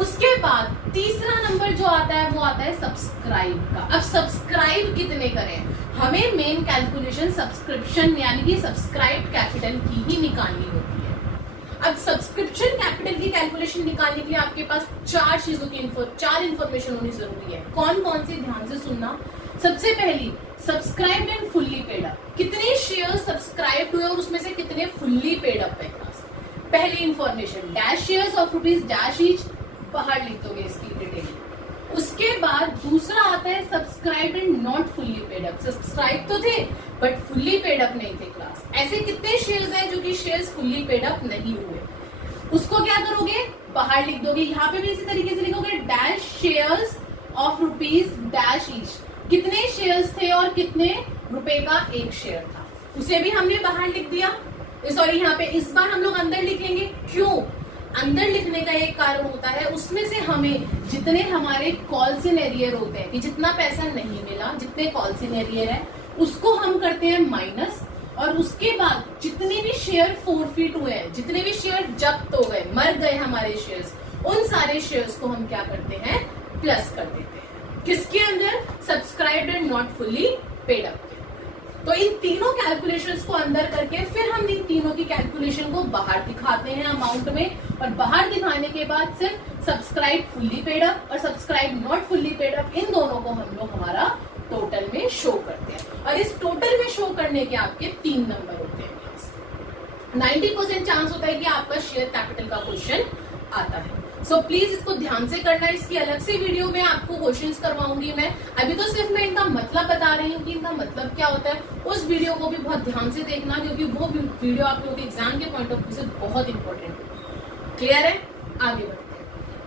उसके बाद तीसरा नंबर जो आता है वो आता है सब्सक्राइब का। अब सब्सक्राइब कितने करें, हमें मेन कैलकुलेशन सब्सक्रिप्शन यानी कि सब्सक्राइब कैपिटल की ही निकालनी होती है। अब सब्सक्रिप्शन कैपिटल की कैलकुलेशन निकालने के लिए आपके पास 4 चीजों की चार इंफॉर्मेशन होनी जरूरी है। कौन कौन सी, ध्यान से सुनना। सबसे पहली, subscribe and fully paid up, कितने शेयर सब्सक्राइब हुए और उसमें से कितने फुल्ली पेड अप है। पहली information, dash shares of rupees dash each, बाहर लिख दोगे इसकी डिटेल। उसके बाद दूसरा आता है subscribe and not fully paid up, subscribe तो थे बट फुल्ली पेड अप नहीं थे क्लास। ऐसे कितने शेयर्स हैं जो कि शेयर्स फुल्ली पेड अप नहीं हुए, उसको क्या करोगे, बाहर लिख दोगे। यहाँ पे भी इसी तरीके से लिखोगे dash shares of rupees dash each, कितने शेयर्स थे और कितने रुपए का एक शेयर था, उसे भी हमने बाहर लिख दिया। सॉरी, यहाँ पे इस बार हम लोग अंदर लिखेंगे। क्यों अंदर लिखने का एक कारण होता है, उसमें से हमें जितने हमारे कॉल्स इन एरियर होते हैं कि जितना पैसा नहीं मिला, जितने कॉल्स इन एरियर है उसको हम करते हैं माइनस, और उसके बाद जितने भी शेयर फोरफिट हुए हैं, जितने भी शेयर जब्त हो गए, मर गए हमारे शेयर्स, उन सारे शेयर्स को हम क्या करते हैं, प्लस कर देते हैं। किसके अंदर, subscribed and not fully paid up. तो इन तीनों कैलकुलेशंस को अंदर करके फिर हम इन तीनों की कैलकुलेशन को बाहर दिखाते हैं अमाउंट में, और बाहर दिखाने के बाद सिर्फ सब्सक्राइब फुल्ली पेड अप और subscribe not fully paid up, इन दोनों को हम लोग हमारा टोटल में शो करते हैं। और इस टोटल में शो करने के आपके 3 नंबर होते हैं। 90% चांस होता है कि आपका शेयर कैपिटल का क्वेश्चन आता है। सो प्लीज इसको ध्यान से करना। इसकी अलग से वीडियो में आपको क्वेश्चंस करवाऊंगी मैं, अभी तो सिर्फ मैं इनका मतलब बता रही हूँ कि इनका मतलब क्या होता है। उस वीडियो को भी बहुत ध्यान से देखना क्योंकि वो वीडियो आप लोगों के एग्जाम के पॉइंट ऑफ व्यू से बहुत इंपॉर्टेंट है। क्लियर है, आगे बढ़ते हैं।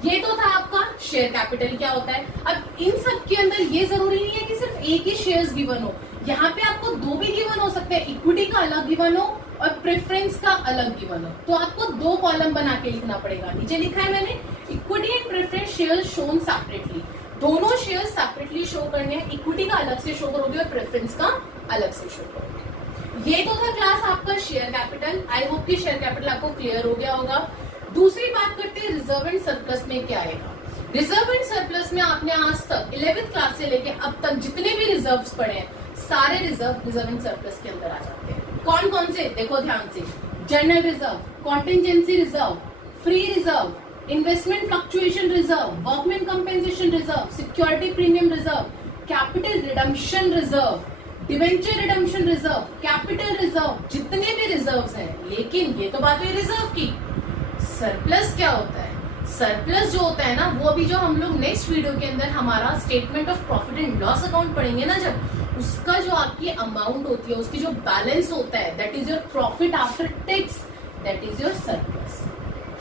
ये तो था आपका शेयर कैपिटल क्या होता है। अब इन सब के अंदर ये जरूरी नहीं है कि सिर्फ एक ही शेयर्स गिवन हो, यहाँ पे आपको 2 भी गिवन हो सकते हैं, इक्विटी का अलग गिवन हो और प्रेफरेंस का अलग गिवन हो, तो आपको 2 कॉलम बना के लिखना पड़ेगा। नीचे लिखा है मैंने, equity and preference shares shown separately, दोनों शेयर्स सेपरेटली शो करने हैं, इक्विटी का अलग से शो करोगे और प्रेफरेंस का अलग से शो करोगे। ये तो था क्लास आपका शेयर कैपिटल। आई होप कि शेयर कैपिटल आपको क्लियर हो गया होगा। दूसरी बात करते हैं रिजर्व एंड सरप्लस में क्या आएगा। रिजर्व एंड सरप्लस में आपने आज तक 11th क्लास से लेके अब तक जितने भी रिजर्व्स पढ़े हैं, सारे रिजर्व एंड सरप्लस के अंदर आ जाते हैं। कौन कौन से, देखो ध्यान से, general reserve, contingency reserve, free reserve, investment fluctuation reserve, workman compensation reserve, security premium reserve, capital redemption reserve, debenture redemption reserve, capital reserve, जितने भी रिजर्व्स हैं। लेकिन ये तो बात हुई रिजर्व की। सरप्लस क्या होता है, सरप्लस जो होता है ना, वो अभी जो हम लोग नेक्स्ट वीडियो के अंदर हमारा statement of profit and loss account पढ़ेंगे ना, जब उसका जो आपकी अमाउंट होती है, उसकी जो बैलेंस होता है, that is your profit after tax, that is your surplus.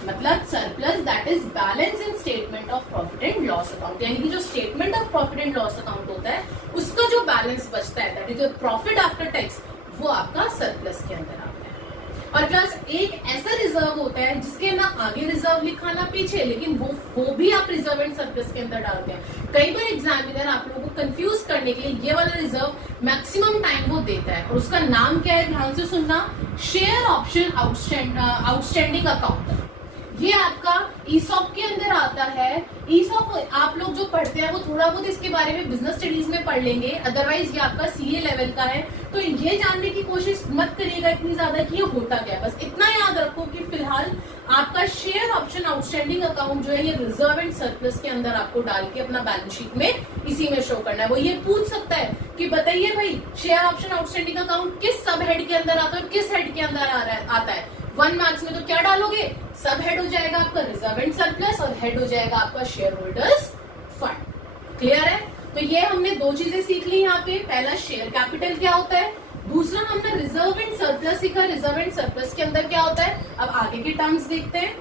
मतलब surplus that is balance in statement of profit and loss account, यानी कि जो statement of profit and loss account होता है उसका जो बैलेंस बचता है, that is your profit after tax, वो आपका सरप्लस के अंदर आता है। और क्लास एक ऐसा रिजर्व होता है जिसके ना आगे रिजर्व लिखा ना पीछे, लेकिन वो भी आप रिजर्व एंड सरप्लस के अंदर डालते हैं। कई बार एग्जामिनर आप लोगों को कंफ्यूज करने के लिए ये वाला रिजर्व मैक्सिमम टाइम वो देता है, और उसका नाम क्या है, ध्यान से सुनना, शेयर ऑप्शन आउटस्टैंडिंग अकाउंट। ये आपका ईसॉप के अंदर आता है। ईसॉप आप लोग जो पढ़ते हैं वो थोड़ा बहुत इसके बारे में बिजनेस स्टडीज में पढ़ लेंगे, अदरवाइज ये आपका सीए लेवल का है, तो ये जानने की कोशिश मत करिएगा इतनी ज्यादा कि ये होता क्या है। बस इतना याद रखो कि फिलहाल आपका शेयर ऑप्शन आउटस्टैंडिंग अकाउंट जो है ये रिजर्व एंड सरप्लस के अंदर आपको डाल के अपना बैलेंस शीट में इसी में शो करना है। वो ये पूछ सकता है कि बताइए भाई शेयर ऑप्शन आउटस्टैंडिंग अकाउंट किस सब हेड के अंदर आता है और किस हेड के अंदर आता है। 1 मार्क्स में तो क्या डालोगे, सब हेड हो जाएगा आपका रिजर्व एंड सरप्लस और हेड हो जाएगा आपका शेयर होल्डर्स फंड। क्लियर है? तो ये हमने दो चीजें सीख ली यहाँ पे, पहला शेयर कैपिटल क्या होता है, दूसरा हमने रिजर्व एंड सरप्लस सीखा, रिजर्व एंड सरप्लस के अंदर क्या होता है। अब आगे के टर्म्स देखते हैं।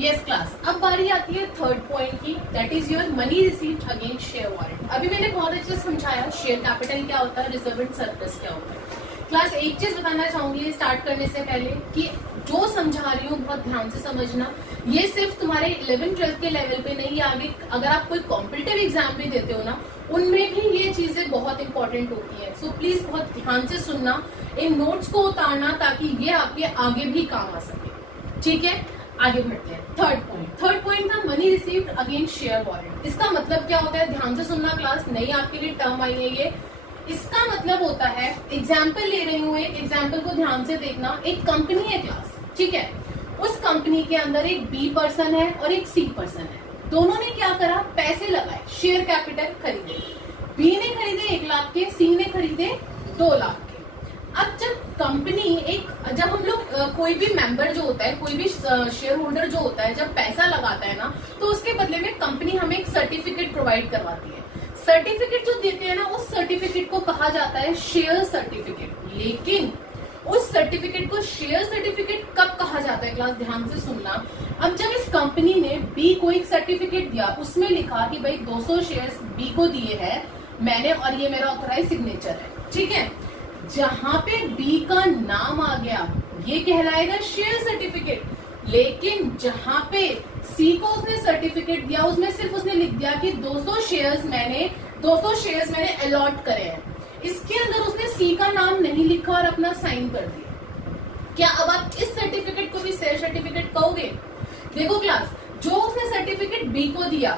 यस क्लास, अब बारी आती है थर्ड पॉइंट की, that is your money received against share warrant. अभी मैंने बहुत अच्छे से समझाया शेयर कैपिटल क्या होता है, रिजर्व एंड सरप्लस क्या होता है। क्लास एक चीज बताना चाहूंगी स्टार्ट करने से पहले कि जो समझा रही हूँ बहुत ध्यान से समझना, ये सिर्फ तुम्हारे 11th-12th के लेवल पे नहीं, आगे अगर आप कोई कॉम्पिटिटिव एग्जाम भी देते हो ना, उनमें भी ये चीजें बहुत इंपॉर्टेंट होती है। सो प्लीज बहुत ध्यान से सुनना, इन नोट्स को उतारना ताकि ये आपके आगे भी काम आ सके। ठीक है, आगे बढ़ते हैं। थर्ड पॉइंट था money received against share warrant. इसका मतलब क्या होता है, ध्यान से सुनना क्लास, नहीं आपके लिए टर्म आई है ये। इसका मतलब होता है, एग्जाम्पल ले रही हूँ, एक एग्जाम्पल को ध्यान से देखना। एक कंपनी है क्लास, ठीक है, उस कंपनी के अंदर एक बी पर्सन है और एक सी पर्सन है। दोनों ने क्या करा, पैसे लगाए, शेयर कैपिटल खरीदे। बी ने खरीदे 1 लाख के, सी ने खरीदे 2 लाख के। अब जब हम लोग कोई भी मेंबर जो होता है, कोई भी शेयर होल्डर जो होता है, जब पैसा लगाता है ना, तो उसके बदले में कंपनी हमें एक सर्टिफिकेट प्रोवाइड करवाती है। सर्टिफिकेट जो देते हैं ना, उस सर्टिफिकेट को कहा जाता है शेयर सर्टिफिकेट। लेकिन उस सर्टिफिकेट को शेयर सर्टिफिकेट कब कहा जाता है क्लास, ध्यान से सुनना। अब जब इस कंपनी ने बी को एक सर्टिफिकेट दिया, उसमें लिखा कि भाई 200 शेयर्स बी को दिए हैं मैंने और ये मेरा ऑथराइज सिग्नेचर है, ठीक है। जहां पे बी का नाम आ गया ये कहलाएगा शेयर सर्टिफिकेट। लेकिन जहां पे सी को उसने सर्टिफिकेट दिया, उसमें सिर्फ उसने लिख दिया कि 200 शेयर्स मैंने अलॉट करे हैं। इसके अंदर उसने सी का नाम नहीं लिखा और अपना साइन कर दिया। क्या अब आप इस सर्टिफिकेट को भी शेयर सर्टिफिकेट कहोगे? देखो क्लास, जो उसने सर्टिफिकेट बी को दिया,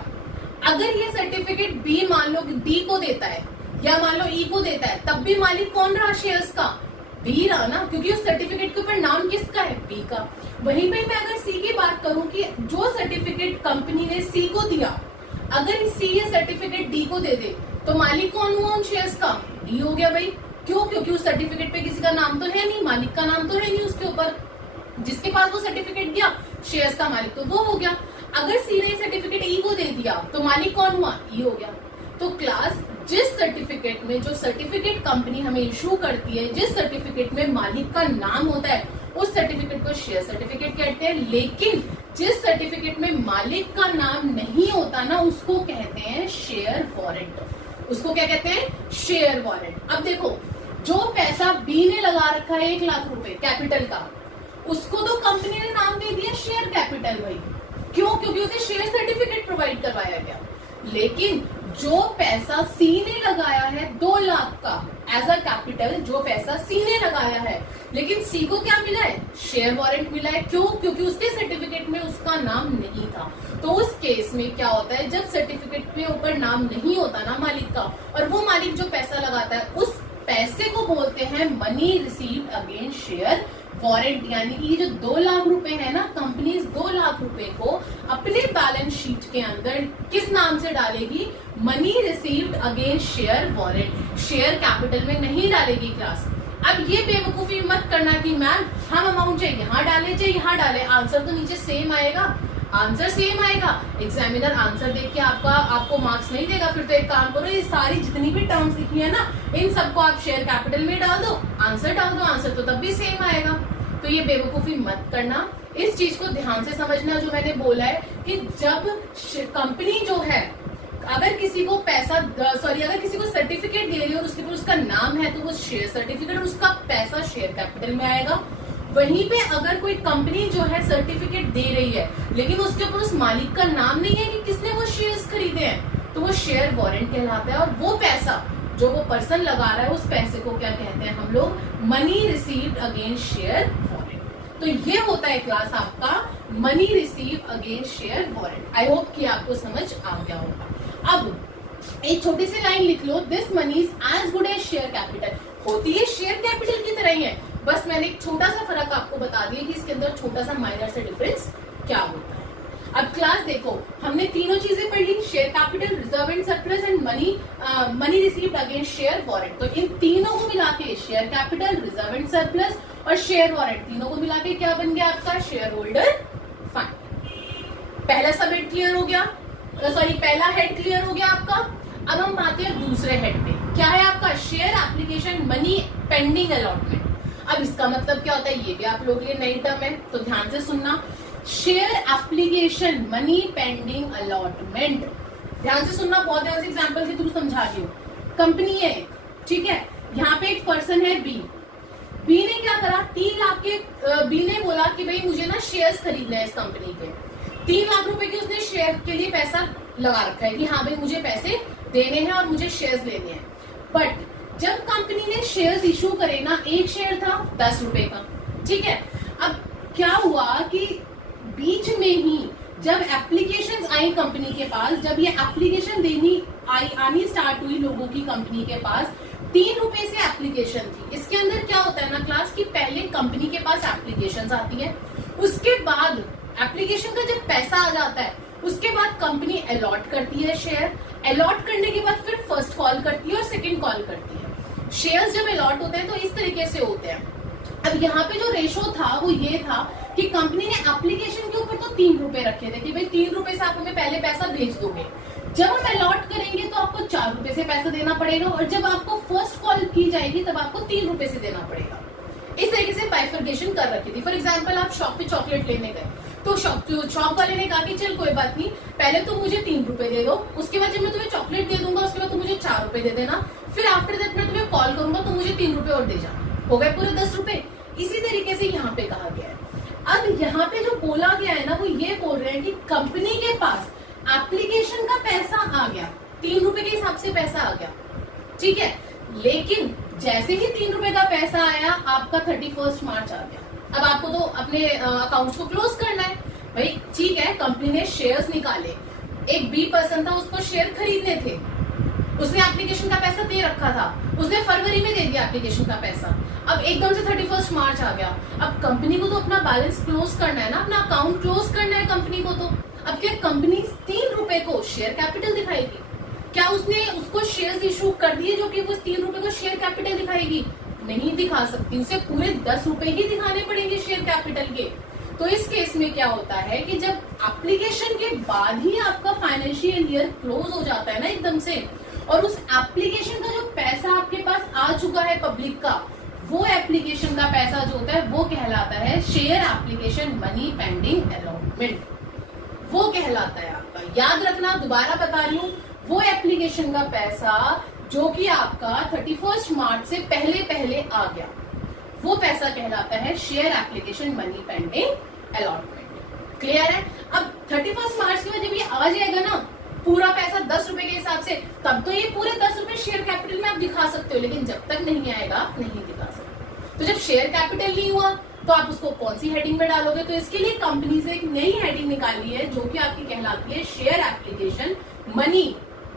अगर ये सर्टिफिकेट बी मान लो डी को देता है या मान लो ई को देता है, तब भी मालिक कौन रहा शेयर्स का? बी रहा ना, क्योंकि उस सर्टिफिकेट के ऊपर नाम किसका है? बी का। वहीं पे मैं अगर सी की बात करूं कि जो सर्टिफिकेट कंपनी ने सी को दिया, अगर सी ये सर्टिफिकेट डी को दे दे, तो मालिक कौन हुआ उन शेयर्स का? डी हो गया भाई। क्यों? क्योंकि उस सर्टिफिकेट पे किसी का नाम तो है नहीं, मालिक का नाम तो है नहीं उसके ऊपर। जिसके पास वो सर्टिफिकेट गया शेयर्स का मालिक तो वो हो गया। अगर सी ने सर्टिफिकेट ई को दे दिया तो मालिक कौन हुआ? ई हो गया। तो क्लास, जिस सर्टिफिकेट में, जो सर्टिफिकेट कंपनी हमें इशू करती है, जिस सर्टिफिकेट में मालिक का नाम होता है, उस सर्टिफिकेट को शेयर सर्टिफिकेट कहते हैं। लेकिन जिस सर्टिफिकेट में मालिक का नाम नहीं होता ना, उसको कहते हैं शेयर वारंट। उसको क्या कहते हैं? Share warrant. अब देखो, जो पैसा बी ने लगा रखा है 1 लाख रुपए कैपिटल का, उसको तो कंपनी ने नाम दे दिया शेयर कैपिटल भाई। क्यों? क्योंकि उसे शेयर सर्टिफिकेट प्रोवाइड करवाया गया। लेकिन जो पैसा सी ने लगाया है 2 लाख का एज अ कैपिटल, जो पैसा सी ने लगाया है, लेकिन सी को क्या मिला है? शेयर वारंट मिला है। क्यों? क्योंकि उसके सर्टिफिकेट में उसका नाम नहीं था। तो उस केस में क्या होता है, जब सर्टिफिकेट के ऊपर नाम नहीं होता ना मालिक का, और वो मालिक जो पैसा लगाता है, उस पैसे को बोलते हैं money received against share warrant. यानी कि ये जो 2 लाख रुपए है ना, कंपनी 2 लाख रुपए को अपने बैलेंस शीट के अंदर किस नाम से डालेगी? Money received against share warrant. Share capital में नहीं डालेगी क्लास। अब ये बेवकूफी मत करना कि मैम हम अमाउंट चाहे यहाँ डाले चाहे यहाँ डाले, आंसर तो नीचे सेम आएगा, आंसर सेम आएगा। एग्जामिनर आंसर देख के आपको मार्क्स नहीं देगा। फिर तो एक काम करो, ये सारी जितनी भी टर्म्स लिखी है ना, इन सबको आप शेयर कैपिटल में डाल दो, आंसर तो तब भी सेम आएगा। तो ये बेवकूफी मत करना, इस चीज को ध्यान से समझना जो मैंने बोला है कि जब कंपनी जो है अगर किसी को सर्टिफिकेट दे रही है और उसके ऊपर उसका नाम है तो वो शेयर सर्टिफिकेट और उसका पैसा शेयर कैपिटल में आएगा। वहीं पे अगर कोई कंपनी जो है सर्टिफिकेट दे रही है लेकिन उसके ऊपर उस मालिक का नाम नहीं है कि किसने वो शेयर्स खरीदे हैं, तो वो शेयर वारंट कहलाता है। और वो पैसा जो वो पर्सन लगा रहा है उस पैसे को क्या कहते हैं हम लोग, money received against share warrant. तो ये होता है क्लास आपका money receive against share warrant. I hope कि आपको समझ आ गया होगा। अब एक छोटी सी लाइन लिख लो, this money is as good as share capital. होती है शेयर कैपिटल की तरह ही है, बस मैंने एक छोटा सा फर्क आपको बता दिया कि इसके अंदर छोटा सा माइनर सा डिफरेंस क्या होता है। अब क्लास देखो, हमने तीनों चीजें पढ़ ली, share capital, reserve and surplus and money received against share warrant. तो इन तीनों को मिला के share capital, reserve and surplus और शेयर वारंट, तीनों को मिला के क्या बन गया आपका, शेयर होल्डर फंड। पहला सब हेड क्लियर हो गया, पहला हेड क्लियर हो गया आपका। अब हम आते हैं दूसरे हेड पे, क्या है आपका, share application money pending allotment. अब इसका मतलब क्या होता है, ये भी आप लोगों के लिए नई टर्म है तो ध्यान से सुनना। Share application money pending allotment, ध्यान से सुनना, बहुत ध्यान से एग्जांपल के थ्रू समझा रही हूँ। कंपनी है, ठीक है, यहाँ पे एक पर्सन है बी ने क्या करा, 3 लाख के, बी ने बोला कि भाई मुझे ना शेयर्स खरीदने हैं इस कंपनी के, 3 लाख रुपए के उसने शेयर के लिए पैसा लगा रखा है कि हाँ भाई मुझे पैसे देने हैं और मुझे शेयर्स लेने हैं। बट जब कंपनी ने शेयर्स इशू करे ना, एक शेयर था 10 रुपए का, ठीक है। अब क्या हुआ कि बीच में ही जब एप्लीकेशंस आई कंपनी के पास, जब ये एप्लीकेशन आनी स्टार्ट हुई लोगों की कंपनी के पास, 3 रुपए से एप्लीकेशन थी। इसके अंदर क्या होता है ना क्लास की, पहले कंपनी के पास एप्लीकेशंस आती है, उसके बाद एप्लीकेशन का जब पैसा आ जाता है उसके बाद कंपनी अलॉट करती है शेयर, अलॉट करने के बाद फिर फर्स्ट कॉल करती है और सेकंड कॉल करती है। शेयर्स जब अलॉट होते हैं तो इस तरीके से होते हैं। अब यहाँ पे जो रेशो था वो ये था कि कंपनी ने एप्लीकेशन के ऊपर तो 3 रुपए रखे थे कि भाई 3 रुपए से आप हमें पहले पैसा भेज दोगे, जब हम अलॉट करेंगे तो आपको 4 रुपए से पैसा देना पड़ेगा और जब आपको फर्स्ट कॉल की जाएगी तब आपको 3 रुपए से देना पड़ेगा। इस तरीके से बाइफर्केशन कर रखी थी। फॉर एग्जाम्पल आप शॉप पे चॉकलेट लेने गए तो शॉप वाले ने कहा कि चल कोई बात नहीं, पहले तुम मुझे 3 रुपए दे दो, उसके बाद जब मैं तुम्हें चॉकलेट दे दूंगा उसके बाद तुम मुझे 4 रुपए दे देना, फिर आफ्टर दैट मैं तुम्हें कॉल करूंगा तो मुझे 3 रुपए और दे जाना, हो गए पूरे 10 रुपए। इसी तरीके से यहाँ पे कहा गया है। अब यहाँ पे जो बोला गया है ना वो ये बोल रहे हैं कि कंपनी के पास एप्लीकेशन का पैसा आ गया, 3 रुपए के हिसाब से पैसा आ गया, ठीक है, लेकिन जैसे ही 3 रुपए का पैसा आया आपका 31 मार्च आ गया। अब आपको तो अपने अकाउंट्स को क्लोज करना है भाई, ठीक है, कंपनी ने शेयर्स निकाले, एक बी पर्सन था उसको शेयर खरीदने थे, उसने एप्लीकेशन का पैसा दे रखा था, उसने फरवरी में दे दिया एप्लीकेशन का पैसा। अब एकदम से 31 मार्च आ गया, अब कंपनी को तो अपना बैलेंस क्लोज करना है ना, अपना अकाउंट क्लोज करना है कंपनी को। तो अब क्या कंपनी 3 रुपए को शेयर कैपिटल दिखाएगी? क्या उसने उसको शेयर्स इशू कर दिए जो कि वो 3 रुपए को शेयर कैपिटल दिखाएगी? नहीं दिखा सकती, उसे पूरे 10 रुपए ही दिखाने पड़ेंगे शेयर कैपिटल के। तो इस केस में क्या होता है कि जब एप्लीकेशन के बाद ही आपका फाइनेंशियल ईयर क्लोज हो जाता है ना एकदम से, और उस एप्लीकेशन का जो पैसा आपके पास आ चुका है पब्लिक का, वो एप्लीकेशन का पैसा जो होता है वो कहलाता है share application money pending allotment, वो कहलाता है आपका। याद रखना, दोबारा बता रही हूँ, वो एप्लीकेशन का पैसा जो कि आपका 31 मार्च से पहले आ गया, वो पैसा कहलाता है share application money pending allotment. Clear है? अब 31 मार्च के बाद जब ये आ जाएगा ना पूरा पैसा 10 रुपए के हिसाब से, तब तो ये पूरे 10 रुपए शेयर कैपिटल में आप दिखा सकते हो, लेकिन जब तक नहीं आएगा नहीं दिखा सकते। तो जब शेयर कैपिटल नहीं हुआ तो आप उसको कौन सी हेडिंग में डालोगे? तो इसके लिए कंपनी से एक नई हेडिंग निकाली है जो कि आपकी कहलाती है share application money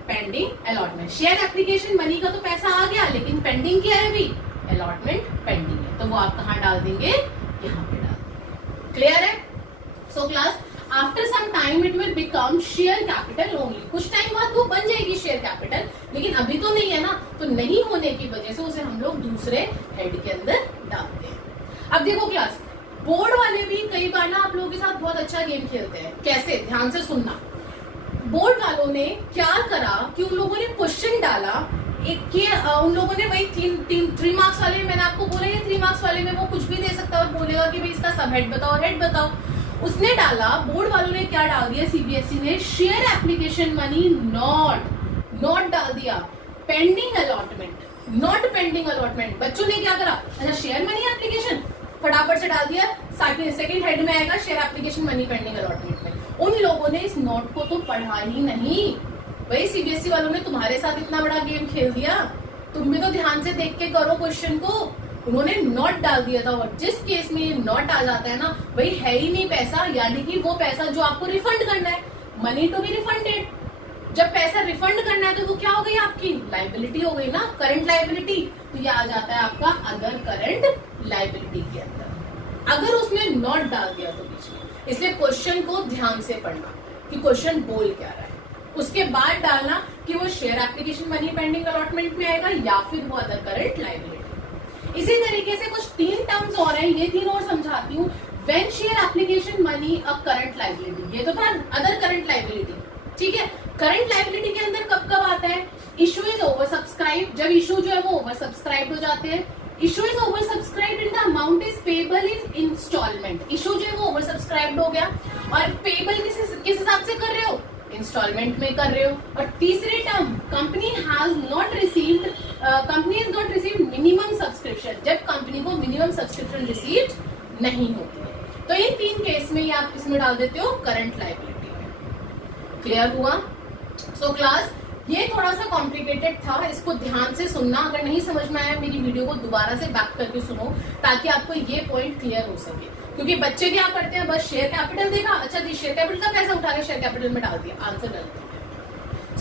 pending allotment. Share application money का तो पैसा आ गया, लेकिन पेंडिंग क्या है भी? अलॉटमेंट पेंडिंग है, तो वो आप कहाँ डाल देंगे? यहाँ पे डाल देंगे। क्लियर है? So class, after some time it will become share capital only. कुछ टाइम बाद वो बन जाएगी शेयर कैपिटल, लेकिन अभी तो नहीं है ना, तो नहीं होने की वजह से उसे हम लोग दूसरे हेड के अंदर डालते हैं। अब देखो क्लास, बोर्ड वाले भी कई बार ना आप लोगों के साथ बहुत अच्छा गेम खेलते हैं। कैसे, ध्यान से सुनना। बोर्ड वालों ने क्या करा कि उन लोगों ने क्वेश्चन डाला उन लोगों ने वही 3 मार्क्स वाले, मैंने आपको बोला ये 3 मार्क्स वाले में वो कुछ भी दे सकता है और बोलेगा कि भाई इसका सब हेड बताओ, हेड बताओ। उसने डाला, बोर्ड वालों ने क्या डाल दिया, सीबीएसई ने शेयर एप्लीकेशन मनी नॉट डाल दिया, pending allotment, not pending allotment. बच्चों ने क्या करा, अच्छा शेयर मनी एप्लीकेशन फटाफट से डाल दिया, सेकंड हेड में आएगा share application money pending allotment में। उन लोगों ने इस नोट को तो पढ़ा ही नहीं। वही सीबीएसई वालों ने तुम्हारे साथ इतना बड़ा गेम खेल दिया, तुम भी तो ध्यान से देख के करो क्वेश्चन को। उन्होंने नॉट डाल दिया था, और जिस केस में ये नॉट आ जाता है ना, वही है ही नहीं पैसा, यानी कि वो पैसा जो आपको रिफंड करना है, मनी टू बी रिफंडेड। जब पैसा रिफंड करना है तो वो क्या हो गई, आपकी लाइबिलिटी हो गई ना, करंट लाइबिलिटी। तो ये आ जाता है आपका अदर करंट लाइबिलिटी के अंदर, अगर उसने नॉट डाल दिया तो बीच में। इसलिए क्वेश्चन को ध्यान से पढ़ना कि क्वेश्चन बोल क्या रहा है, उसके बाद डालना कि वो share application money pending allotment में आएगा या फिर वो अदर करंट लाइबिलिटी। इसी तरीके से कुछ 3 टर्म्स और हैं, ये 3 और समझाती हूँ। When share application money a current liability, ये तो था अदर करंट लाइबिलिटी, ठीक है। करंट लाइबिलिटी के अंदर कब कब आता है, इशू इज ओवर सब्सक्राइब, जब इशू जो है वो ओवर सब्सक्राइब हो जाते हैं। Issue is over subscribe in the amount is payable in instalment, issue जो है वो ओवर सब्सक्राइब हो गया, और पेबल किस हिसाब से कर रहे हो, इंस्टॉलमेंट में कर रहे हो। और तीसरी term, company has not received minimum subscription, जब कंपनी को मिनिमम सब्सक्रिप्शन रिसीव नहीं होती है। तो इन 3 केस में आप इसमें डाल देते हो करंट लाइबिलिटी में। क्लियर हुआ? सो क्लास, ये थोड़ा सा कॉम्प्लिकेटेड था, इसको ध्यान से सुनना। अगर नहीं समझ में आया मेरी वीडियो को दोबारा से बैक करके सुनो, ताकि आपको ये पॉइंट क्लियर हो सके। क्योंकि बच्चे क्या करते हैं, बस शेयर कैपिटल देखा, अच्छा जी शेयर कैपिटल का पैसा उठा के शेयर कैपिटल में डाल दिया, आंसर गलत हो गया।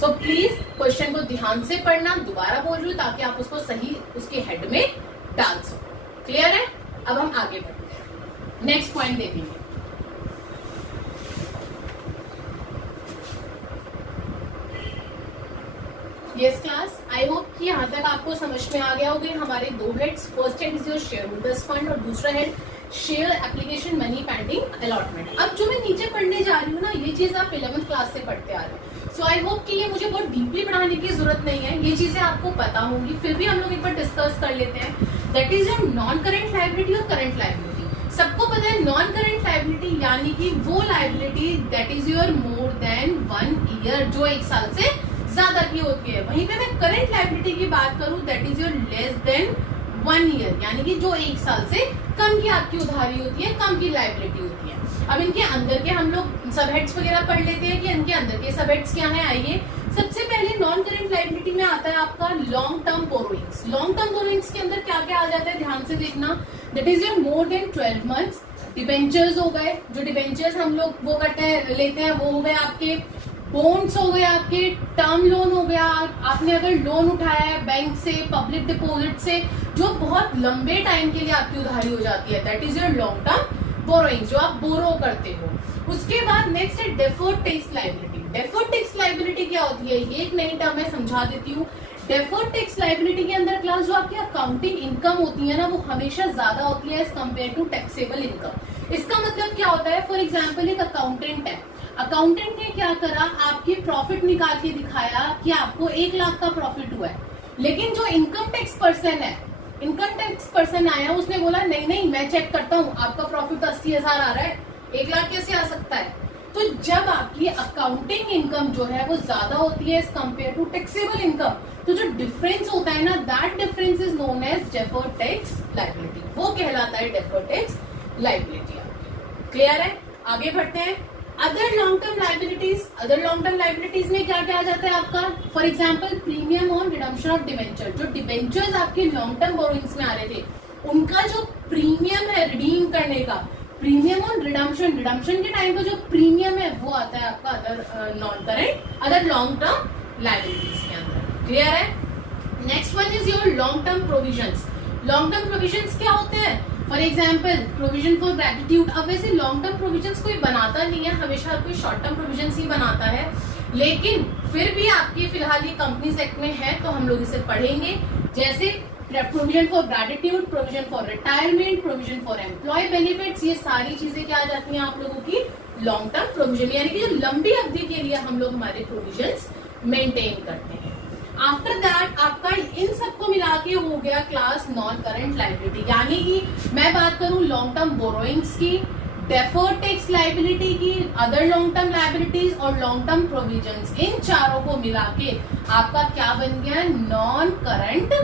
सो प्लीज क्वेश्चन को ध्यान से पढ़ना, दोबारा बोल रही हूँ ताकि आप उसको सही उसके हेड में डाल सको। क्लियर है? अब हम आगे बढ़ते हैं, नेक्स्ट पॉइंट देखेंगे। यस क्लास, आई होप कि यहाँ तक आपको समझ में आ गया होगा। हमारे 2 heads, first head is your share holders fund और दूसरा head share application money pending allotment. अब जो मैं नीचे पढ़ने जा रही हूँ ना, ये चीज आप 11th क्लास से पढ़ते आ रहे हैं। सो आई होप कि ये मुझे बहुत डीपली पढ़ाने की जरूरत नहीं है, ये चीजें आपको पता होंगी। फिर भी हम लोग एक बार डिस्कस कर लेते हैं। That is your non current liability और करंट लाइबिलिटी। सबको पता है नॉन करेंट लाइबिलिटी यानी कि वो liability that is your more than 1 year, जो 1 साल से ज्यादा की होती है। वहीं पे मैं करंट लाइबिलिटी की बात करूं, that is your less than 1 year, यानी कि जो 1 साल से कम की आपकी उधारी होती है, कम की लाइबिलिटी होती है। अब इनके अंदर के हम लोग सब हेड्स वगैरह पढ़ लेते हैं कि इनके अंदर के सब हेड्स क्या है। आइए, सबसे पहले नॉन करंट लाइबिलिटी में आता है आपका long term borrowings. Long term borrowings के अंदर क्या क्या आ जाता है, ध्यान से देखना। That is your more than 12 months. Debentures हो गए, जो डिबेंचर्स हम लोग वो करते हैं, लेते हैं, वो हो गए आपके। बॉन्ड्स हो गए आपके, टर्म लोन हो गया, आपने अगर लोन उठाया है बैंक से, पब्लिक डिपॉजिट से, जो बहुत लंबे टाइम के लिए आपकी उधारी हो जाती है, that is your long term borrowing, जो आप बोरो करते हो। उसके बाद नेक्स्ट है deferred tax liability. Deferred tax liability क्या होती है, ये एक नई टर्म है, समझा देती हूँ। डेफर्ड टैक्स लाइबिलिटी के अंदर क्लास जो आपकी अकाउंटिंग इनकम होती है ना, वो हमेशा ज्यादा होती है as compare to taxable income. इसका मतलब क्या होता है, फॉर एग्जाम्पल एक अकाउंटेंट है, अकाउंटेंट ने क्या करा, आपकी प्रॉफिट निकाल के दिखाया कि आपको 1 लाख का प्रॉफिट हुआ है, लेकिन जो इनकम टैक्स पर्सन है, इनकम टैक्स पर्सन आया, उसने बोला नहीं नहीं मैं चेक करता हूँ, आपका प्रॉफिट 80,000 आ रहा है, 1 लाख कैसे आ सकता है। तो जब आपकी अकाउंटिंग इनकम जो है वो ज्यादा होती है as compare to taxable income, तो जो डिफरेंस होता है ना, that difference is known as deferred tax liability, वो कहलाता है डेफर्ड टैक्स लाइबिलिटी। क्लियर है? आगे बढ़ते हैं। Other long term liabilities, other long term liabilities में क्या क्या आ जाता है आपका, for example premium on redemption of debenture. जो डिवेंचर्स आपके लॉन्ग टर्म बोरोइंग्स में आ रहे थे, उनका जो प्रीमियम है रिडीम करने का, प्रीमियम ऑन रिडम्पशन, रिडम्पशन के टाइम पे जो प्रीमियम है वो आता है आपका other non current, other long term liabilities के अंदर। क्लियर है? Next one is your long term provisions. Long term provisions क्या होते हैं, for example provision for gratitude. अब वैसे लॉन्ग टर्म प्रोविजंस कोई बनाता नहीं है, हमेशा कोई शॉर्ट टर्म प्रोविजंस ही बनाता है। लेकिन फिर भी आपकी फिलहाल ये कंपनीज एक्ट में है तो हम लोग इसे पढ़ेंगे। जैसे provision for gratitude, provision for retirement, provision for employ benefits, ये सारी चीजें क्या आ जाती हैं आप लोगों की लॉन्ग टर्म प्रोविजन, यानी कि जो लंबी अवधि के लिए हम लोग हमारे प्रोविजंस मेंटेन करते हैं। आफ्टर दैट आपका इन सबको मिला के हो गया क्लास नॉन करंट लाइबिलिटी, यानी कि मैं बात करूं लॉन्ग टर्म बोरोइंग्स की, डेफर्ड टैक्स लाइबिलिटी की, अदर लॉन्ग टर्म लाइबिलिटीज और लॉन्ग टर्म प्रोविजंस, इन चारों को मिला के आपका क्या बन गया नॉन करंट